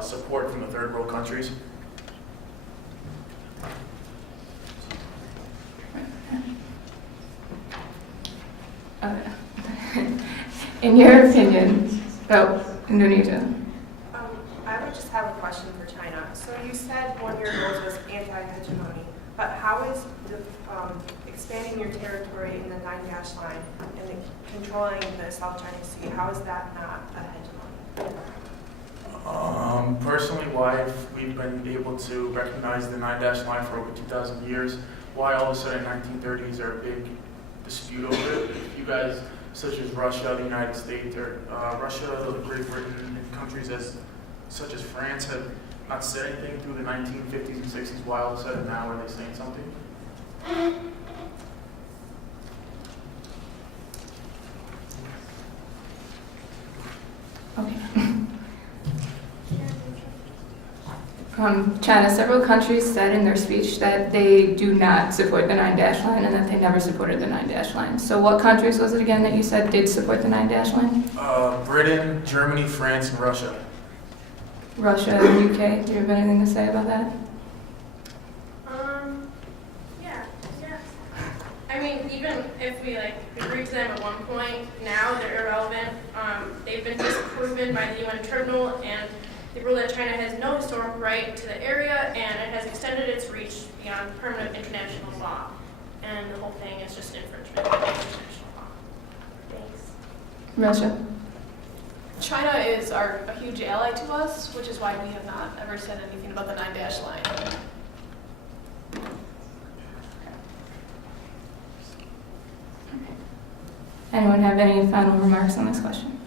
support from the third world countries. In your opinion, Indonesia. I would just have a question for China. So you said one of your goals was anti-hegemony, but how is expanding your territory in the 9-dash line and controlling the South China Sea, how is that not a hegemony? Personally, why we've been able to recognize the 9-dash line for over 2,000 years, why all of a sudden 1930s are a big dispute over it. You guys, such as Russia, the United States, or Russia, Great Britain, and countries such as France have not said anything through the 1950s and 60s, why all of a sudden now are they saying something? Okay. From China, several countries said in their speech that they do not support the 9-dash line and that they never supported the 9-dash line. So what countries was it again that you said did support the 9-dash line? Britain, Germany, France, and Russia. Russia and UK. Do you have anything to say about that? Yeah. I mean, even if we agreed to them at one point, now they're irrelevant. They've been disproven by the UN Tribunal, and they rule that China has no historical right to the area, and it has extended its reach beyond permanent international law. And the whole thing is just infringement of international law. Thanks. Russia. China is a huge ally to us, which is why we have not ever said anything about the 9-dash line. Anyone have any final remarks on this question?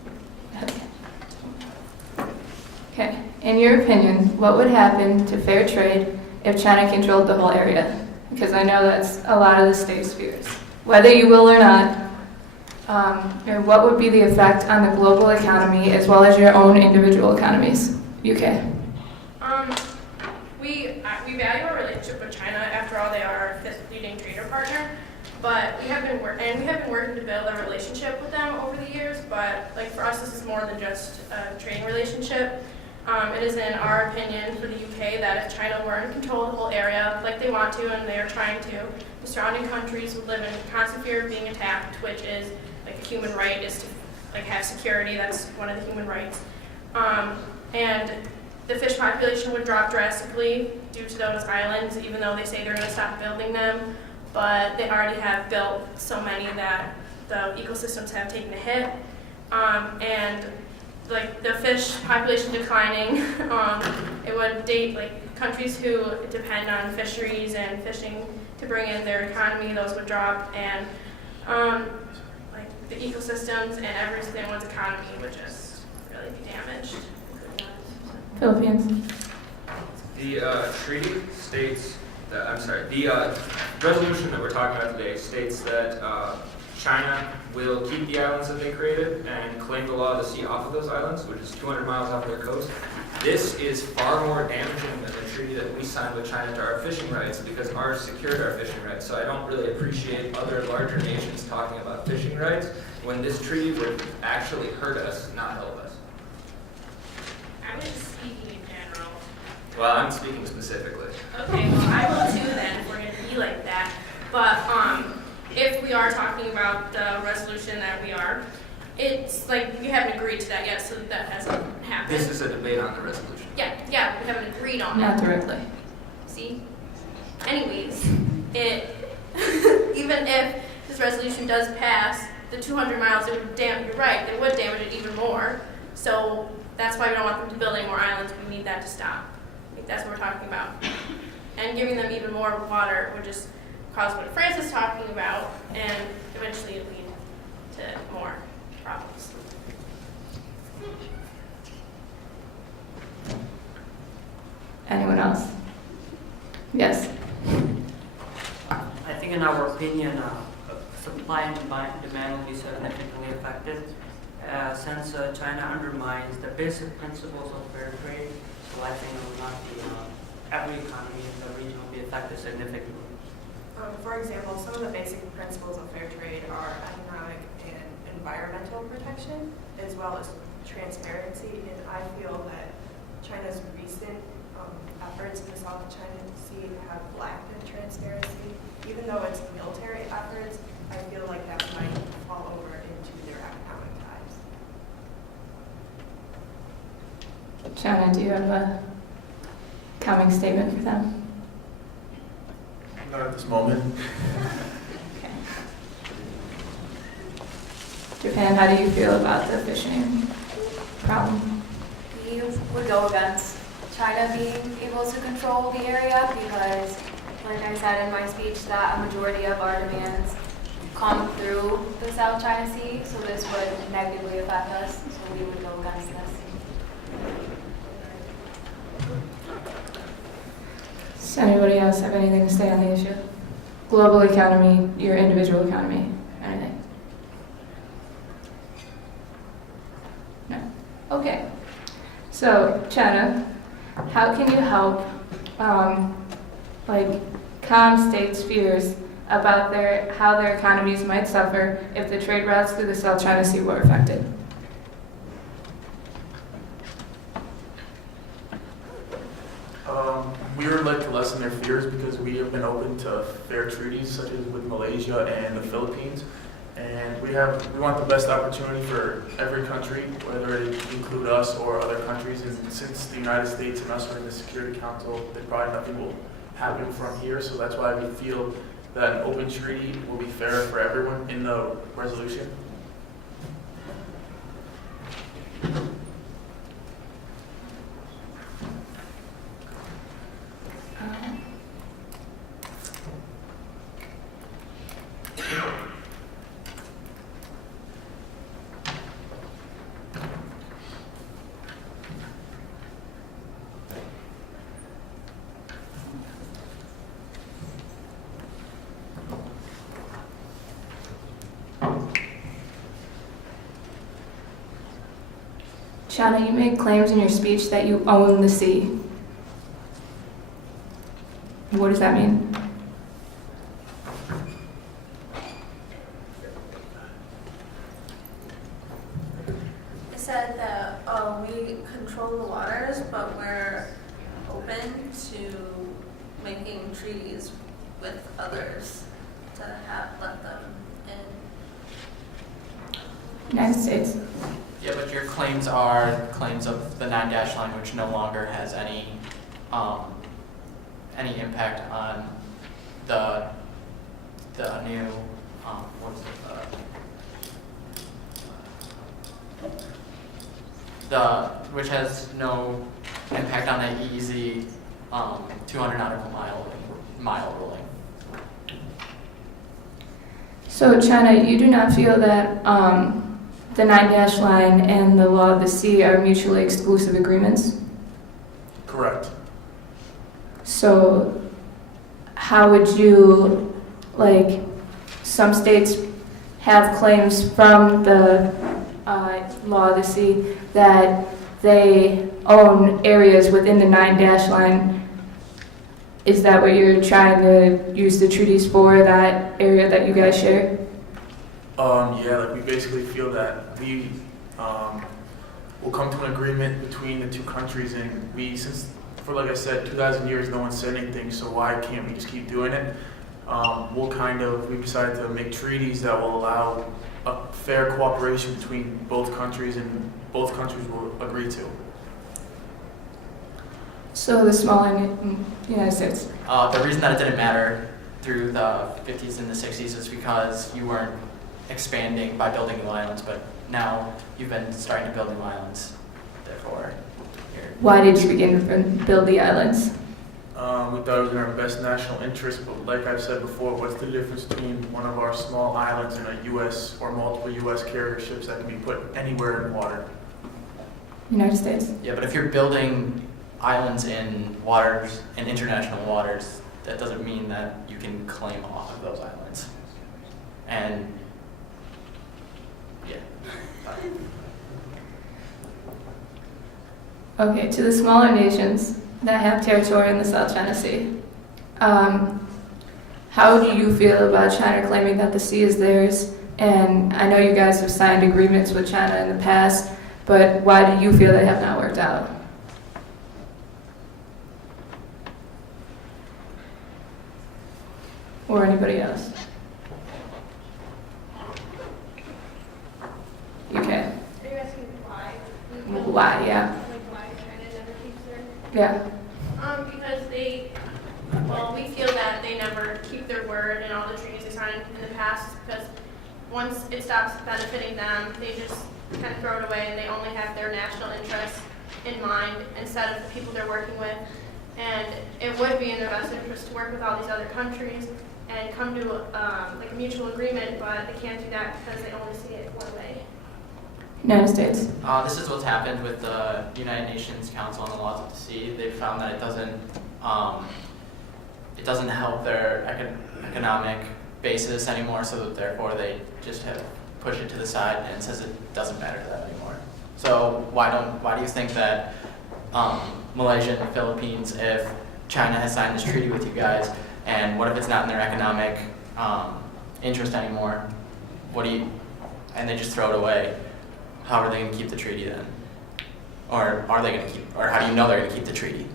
Okay. In your opinion, what would happen to fair trade if China controlled the whole area? Because I know that's a lot of the state's fears. Whether you will or not, or what would be the effect on the global economy as well as your own individual economies? UK. We value our relationship with China. After all, they are our fifth leading trader partner. But we have been working to build a relationship with them over the years. But like for us, this is more than just a trading relationship. It is in our opinion for the UK that if China were in control of the whole area like they want to and they are trying to, the surrounding countries would live in constant fear of being attacked, which is like a human right, is to like have security. That's one of the human rights. And the fish population would drop drastically due to those islands, even though they say they're going to stop building them. But they already have built so many that the ecosystems have taken a hit. And like the fish population declining, it would date like countries who depend on fisheries and fishing to bring in their economy, those would drop, and like the ecosystems and everyone's economy would just really be damaged. Philippines. The treaty states that, the resolution that we're talking about today states that China will keep the islands that they created and claim the law of the sea off of those islands, which is 200 miles off their coast. This is far more damaging than the treaty that we signed with China to our fishing rights, because ours secured our fishing rights. So I don't really appreciate other larger nations talking about fishing rights when this treaty would actually hurt us, not help us. I was just speaking in general. Well, I'm speaking specifically. Okay, well I will too then if we're going to be like that. But if we are talking about the resolution that we are, it's like we haven't agreed to that yet, so that hasn't happened. This is a debate on the resolution. Yeah, we haven't agreed on Not it. directly. See? Anyways, even if this resolution does pass, the 200 miles, it would you're right, it would damage it even more. So that's why we don't want them to build any more islands. We need that to stop. I think that's what we're talking about. And giving them even more water would just cause what France is talking about and eventually lead to more problems. Anyone else? Yes. I think in our opinion, supply and demand will be significantly affected since China undermines the basic principles of fair trade. So I think it will not be every economy in the region will be affected significantly. For example, some of the basic principles of fair trade are economic and environmental protection, as well as transparency. And I feel that China's recent efforts in the South China Sea have lacked in transparency. Even though it's military efforts, I feel like that might fall over into their economic ties. Shanna, do you have a calming statement for them? Not at this moment. Okay. Japan, how do you feel about the fishing problem? We would go against China being able to control the area because, like I said in my speech, that a majority of our demands come through the South China Sea, so this would negatively affect us, so we would go against this. Does anybody else have anything to say on the issue? Global economy, your individual economy, anything? No? Okay. So, China, how can you help calm states' fears about how their economies might suffer if the trade routes through the South China Sea were affected? We would like to lessen their fears because we have been open to fair treaties such as with Malaysia and the Philippines. And we want the best opportunity for every country, whether it include us or other countries. And since the United States and us are in the Security Council, then probably nothing will happen from here. So that's why we feel that an open treaty will be fair for everyone in the resolution. Shauna, you made claims in your speech that you own the sea. What does that mean? Well, we control the waters, but we're open to making treaties with others to let them in. United States. Yeah, but your claims are claims of the 9-dash line, which no longer has any impact on the new what is it? Which has no impact on the easy 200 nautical mile ruling. So China, you do not feel that the 9-dash line and the law of the sea are mutually exclusive agreements? Correct. So how would you, like, some states have claims from the law of the sea that they own areas within the 9-dash line. Is that what you're trying to use the treaties for, that area that you guys share? Yeah, like we basically feel that we will come to an agreement between the two countries, and since for like I said, 2,000 years no one said anything, so why can't we just keep doing it? We decided to make treaties that will allow a fair cooperation between both countries, and both countries will agree to. So the smaller United States. The reason that it didn't matter through the 50s and the 60s is because you weren't expanding by building new islands, but now you've been starting to build new islands. Therefore, why did you begin to build the islands? We thought it was in our best national interest, but like I've said before, what's the difference between one of our small islands and a U.S. or multiple U.S. carrier ships that can be put anywhere in water? United States. Yeah, but if you're building islands in waters, in international waters, that doesn't mean that you can claim off of those islands. And yeah. Okay, to the smaller nations that have territory in the South China Sea, how do you feel about China claiming that the sea is theirs? And I know you guys have signed agreements with China in the past, but why do you feel they have not worked out? Or anybody else? UK. Are you asking why? Why, yeah. Like why China never keeps their? Yeah. Because we feel that they never keep their word and all the treaties they signed in the past, because once it stops benefiting them, they just kind of throw it away and they only have their national interests in mind instead of the people they're working with. And it would be in their best interest to work with all these other countries and come to like a mutual agreement, but they can't do that because they only see it one way. United States. This is what's happened with the United Nations Council on the Laws of the Sea. They've found that it doesn't help their economic basis anymore, so that therefore they just have push it to the side, and it says it doesn't matter to them anymore. So why do you think that Malaysia and the Philippines, if China has signed this treaty with you guys, and what if it's not in their economic interest anymore? And they just throw it away? How are they going to keep the treaty then? Or are they going to keep? Or how do you know they're going to keep the treaty?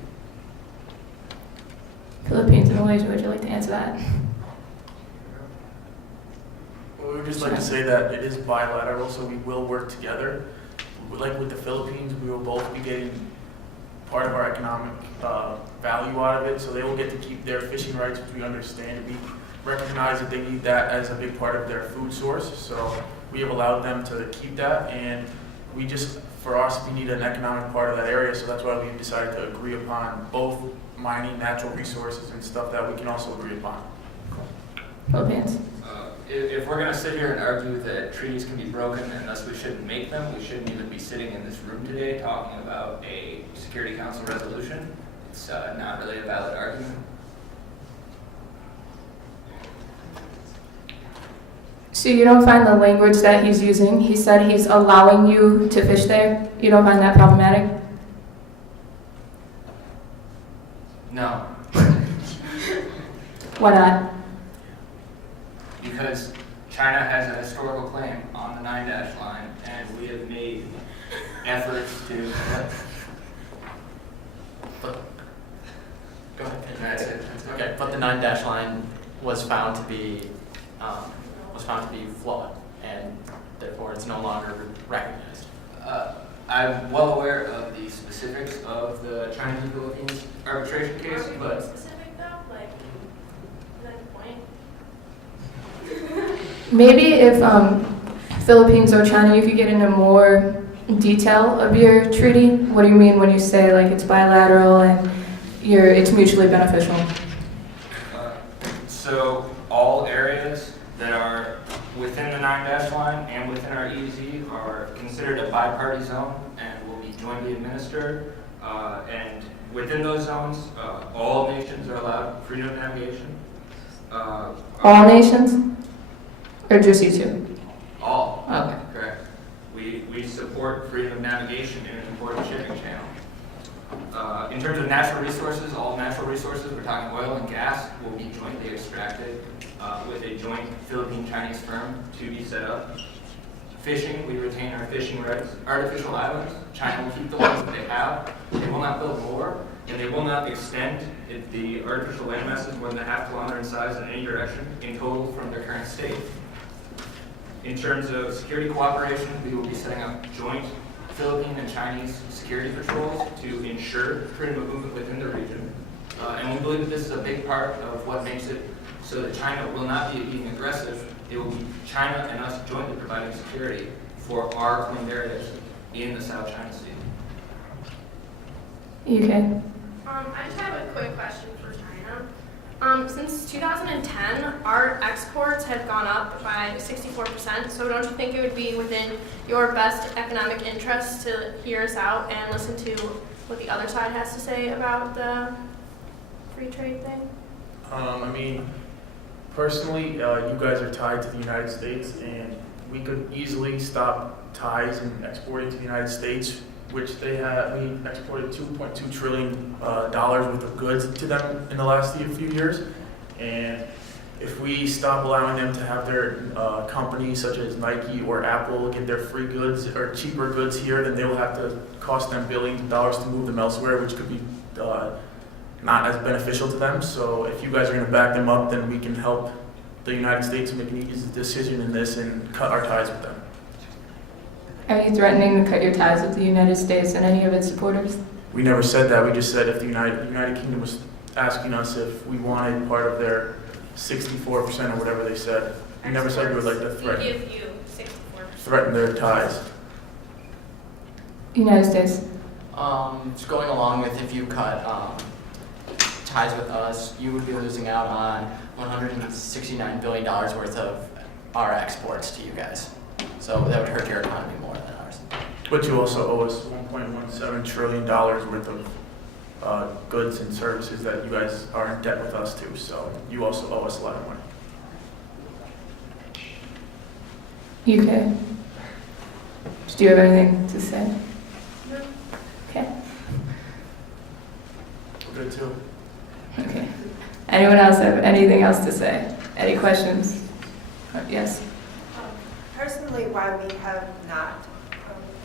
Philippines and Malaysia, would you like to answer that? Well, we would just like to say that it is bilateral, so we will work together. Like with the Philippines, we will both be getting part of our economic value out of it, so they will get to keep their fishing rights, which we understand. We recognize that they need that as a big part of their food source, so we have allowed them to keep that, and for us, we need an economic part of that area, so that's why we decided to agree upon both mining natural resources and stuff that we can also agree upon. Philippines. If we're going to sit here and argue that treaties can be broken and thus we shouldn't make them, we shouldn't even be sitting in this room today talking about a Security Council resolution. It's not really a valid argument. So you don't find the language that he's using, he said he's allowing you to fish there, you don't find that problematic? No. Why not? Because China has a historical claim on the 9-dash line, and we have made efforts to. Go ahead. That's it. Okay, but the 9-dash line was found to be flawed, and therefore it's no longer recognized. I'm well aware of the specifics of the China and Philippines arbitration case, Are we but specific though? Like, is that the point? Maybe if Philippines or China, you could get into more detail of your treaty. What do you mean when you say like it's bilateral and it's mutually beneficial? So all areas that are within the 9-dash line and within our EEZ are considered a bi-party zone and will be jointly administered. And within those zones, all nations are allowed freedom of navigation. All nations? Or just you two? All. Okay. Correct. We support freedom of navigation in an important shipping channel. In terms of natural resources, all natural resources, we're talking oil and gas, will be jointly extracted with a joint Philippine-Chinese firm to be set up. Fishing, we retain our fishing rights. Artificial islands, China will keep the ones that they have. They will not build more, and they will not extend the artificial land masses more than a half kilometer in size in any direction in total from their current state. In terms of security cooperation, we will be setting up joint Philippine and Chinese security patrols to ensure freedom of movement within the region. And we believe that this is a big part of what makes it so that China will not be being aggressive. It will be China and us jointly providing security for our claimed areas in the South China Sea. UK. I just have a quick question for China. Since 2010, our exports have gone up by 64%, so don't you think it would be within your best economic interest to hear us out and listen to what the other side has to say about the free trade thing? I mean, personally, you guys are tied to the United States, and we could easily stop ties and exporting to the United States, which they have. We exported $2.2 trillion worth of goods to them in the last few years, and if we stop allowing them to have their companies such as Nike or Apple get their free goods or cheaper goods here, then they will have to cost them billions of dollars to move them elsewhere, which could be not as beneficial to them. So if you guys are going to back them up, then we can help the United States make an easy decision in this and cut our ties with them. Are you threatening to cut your ties with the United States and any of its supporters? We never said that. We just said if the United Kingdom was asking us if we wanted part of their 64% or whatever they said. We never said we would like to We give you 64%. threaten their ties. United States. Just going along with if you cut ties with us, you would be losing out on $169 billion worth of our exports to you guys. So that would hurt your economy more than ours. But you also owe us $1.17 trillion worth of goods and services that you guys are in debt with us too. So you also owe us a lot of money. UK. Do you have anything to say? No. Okay. We're good too. Okay. Anyone else have anything else to say? Any questions? Yes. Personally, why we have not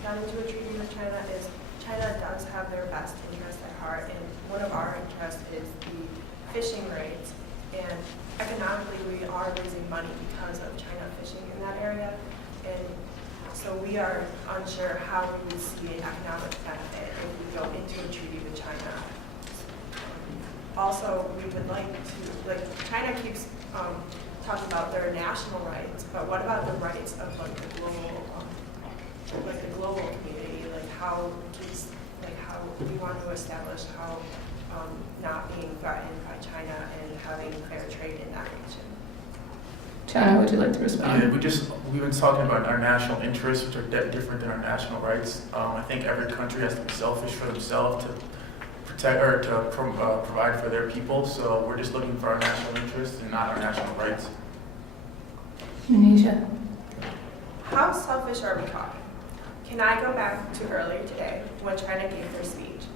gone into a treaty with China is China does have their best interest at heart, and one of our interests is the fishing rates. And economically, we are losing money because of China fishing in that area. And so we are unsure how we would see an economic benefit if we go into a treaty with China. Also, we would like to, China keeps talking about their national rights, but what about the rights of the global community? How we want to establish how not being threatened by China and having fair trade in that region. China, would you like to respond? Yeah, we've been talking about our national interests, which are different than our national rights. I think every country has to be selfish for themselves to protect or to provide for their people. So we're just looking for our national interests and not our national rights. Indonesia. How selfish are we talking? Can I go back to earlier today when China gave their speech?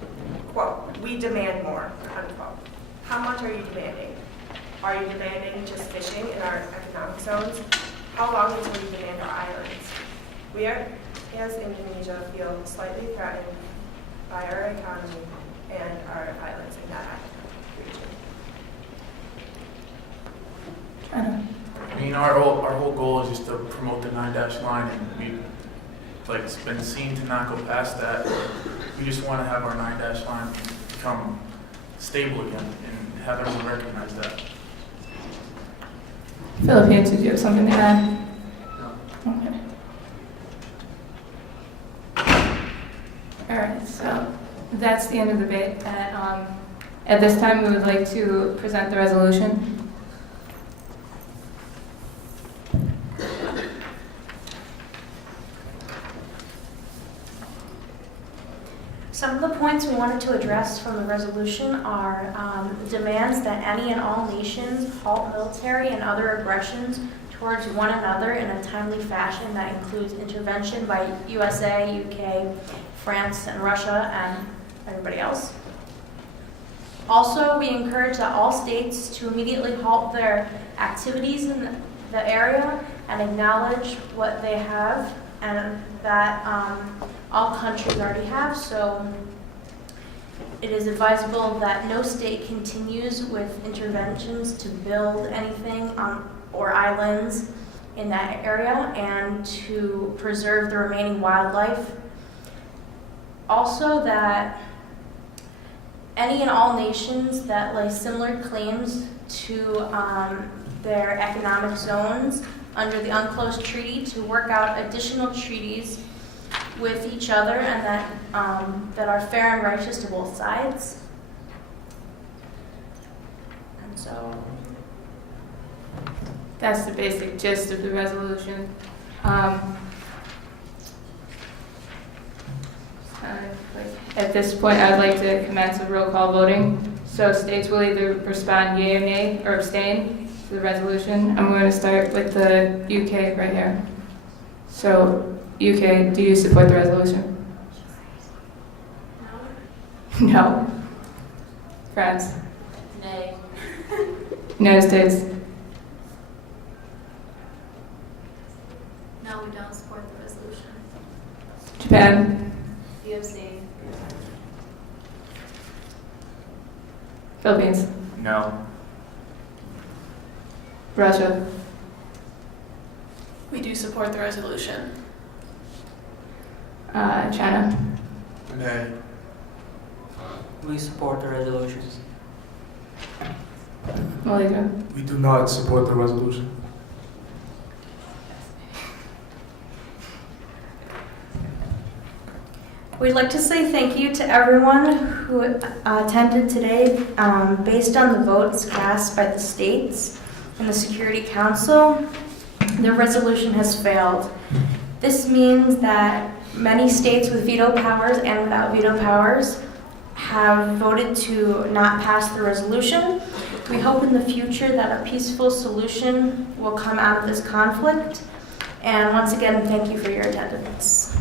Quote, "We demand more," unquote. How much are you demanding? Are you demanding just fishing in our economic zones? How long until you demand our islands? We are, as Indonesia, feel slightly threatened by our economy and our islands in that region. I mean, our whole goal is just to promote the 9-dash line, and we've it's been seen to not go past that. We just want to have our 9-dash line become stable again and have everyone recognize that. Philippines, did you have something to add? No. Okay. All right, so that's the end of the debate. At this time, we would like to present the resolution. Some of the points we wanted to address from the resolution are demands that any and all nations halt military and other aggressions towards one another in a timely fashion that includes intervention by USA, UK, France, and Russia, and everybody else. Also, we encourage that all states to immediately halt their activities in the area and acknowledge what they have and that all countries already have. So it is advisable that no state continues with interventions to build anything or islands in that area and to preserve the remaining wildlife. Also, that any and all nations that lay similar claims to their economic zones under the UNCLOS treaty to work out additional treaties with each other and that are fair and righteous to both sides. And so That's the basic gist of the resolution. At this point, I'd like to commence with roll call voting. So states will either respond yea or nay or abstain to the resolution. I'm going to start with the UK right here. So UK, do you support the resolution? No. No. France? Nay. United States? No, we don't support the resolution. Japan? UFC. Philippines? No. Russia? We do support the resolution. China? Nay. We support the resolution. Malaysia? We do not support the resolution. we'd like to say thank you to everyone who attended today. Based on the votes cast by the states and the Security Council, the resolution has failed. This means that many states with veto powers and without veto powers have voted to not pass the resolution. We hope in the future that a peaceful solution will come out of this conflict. And once again, thank you for your attendance.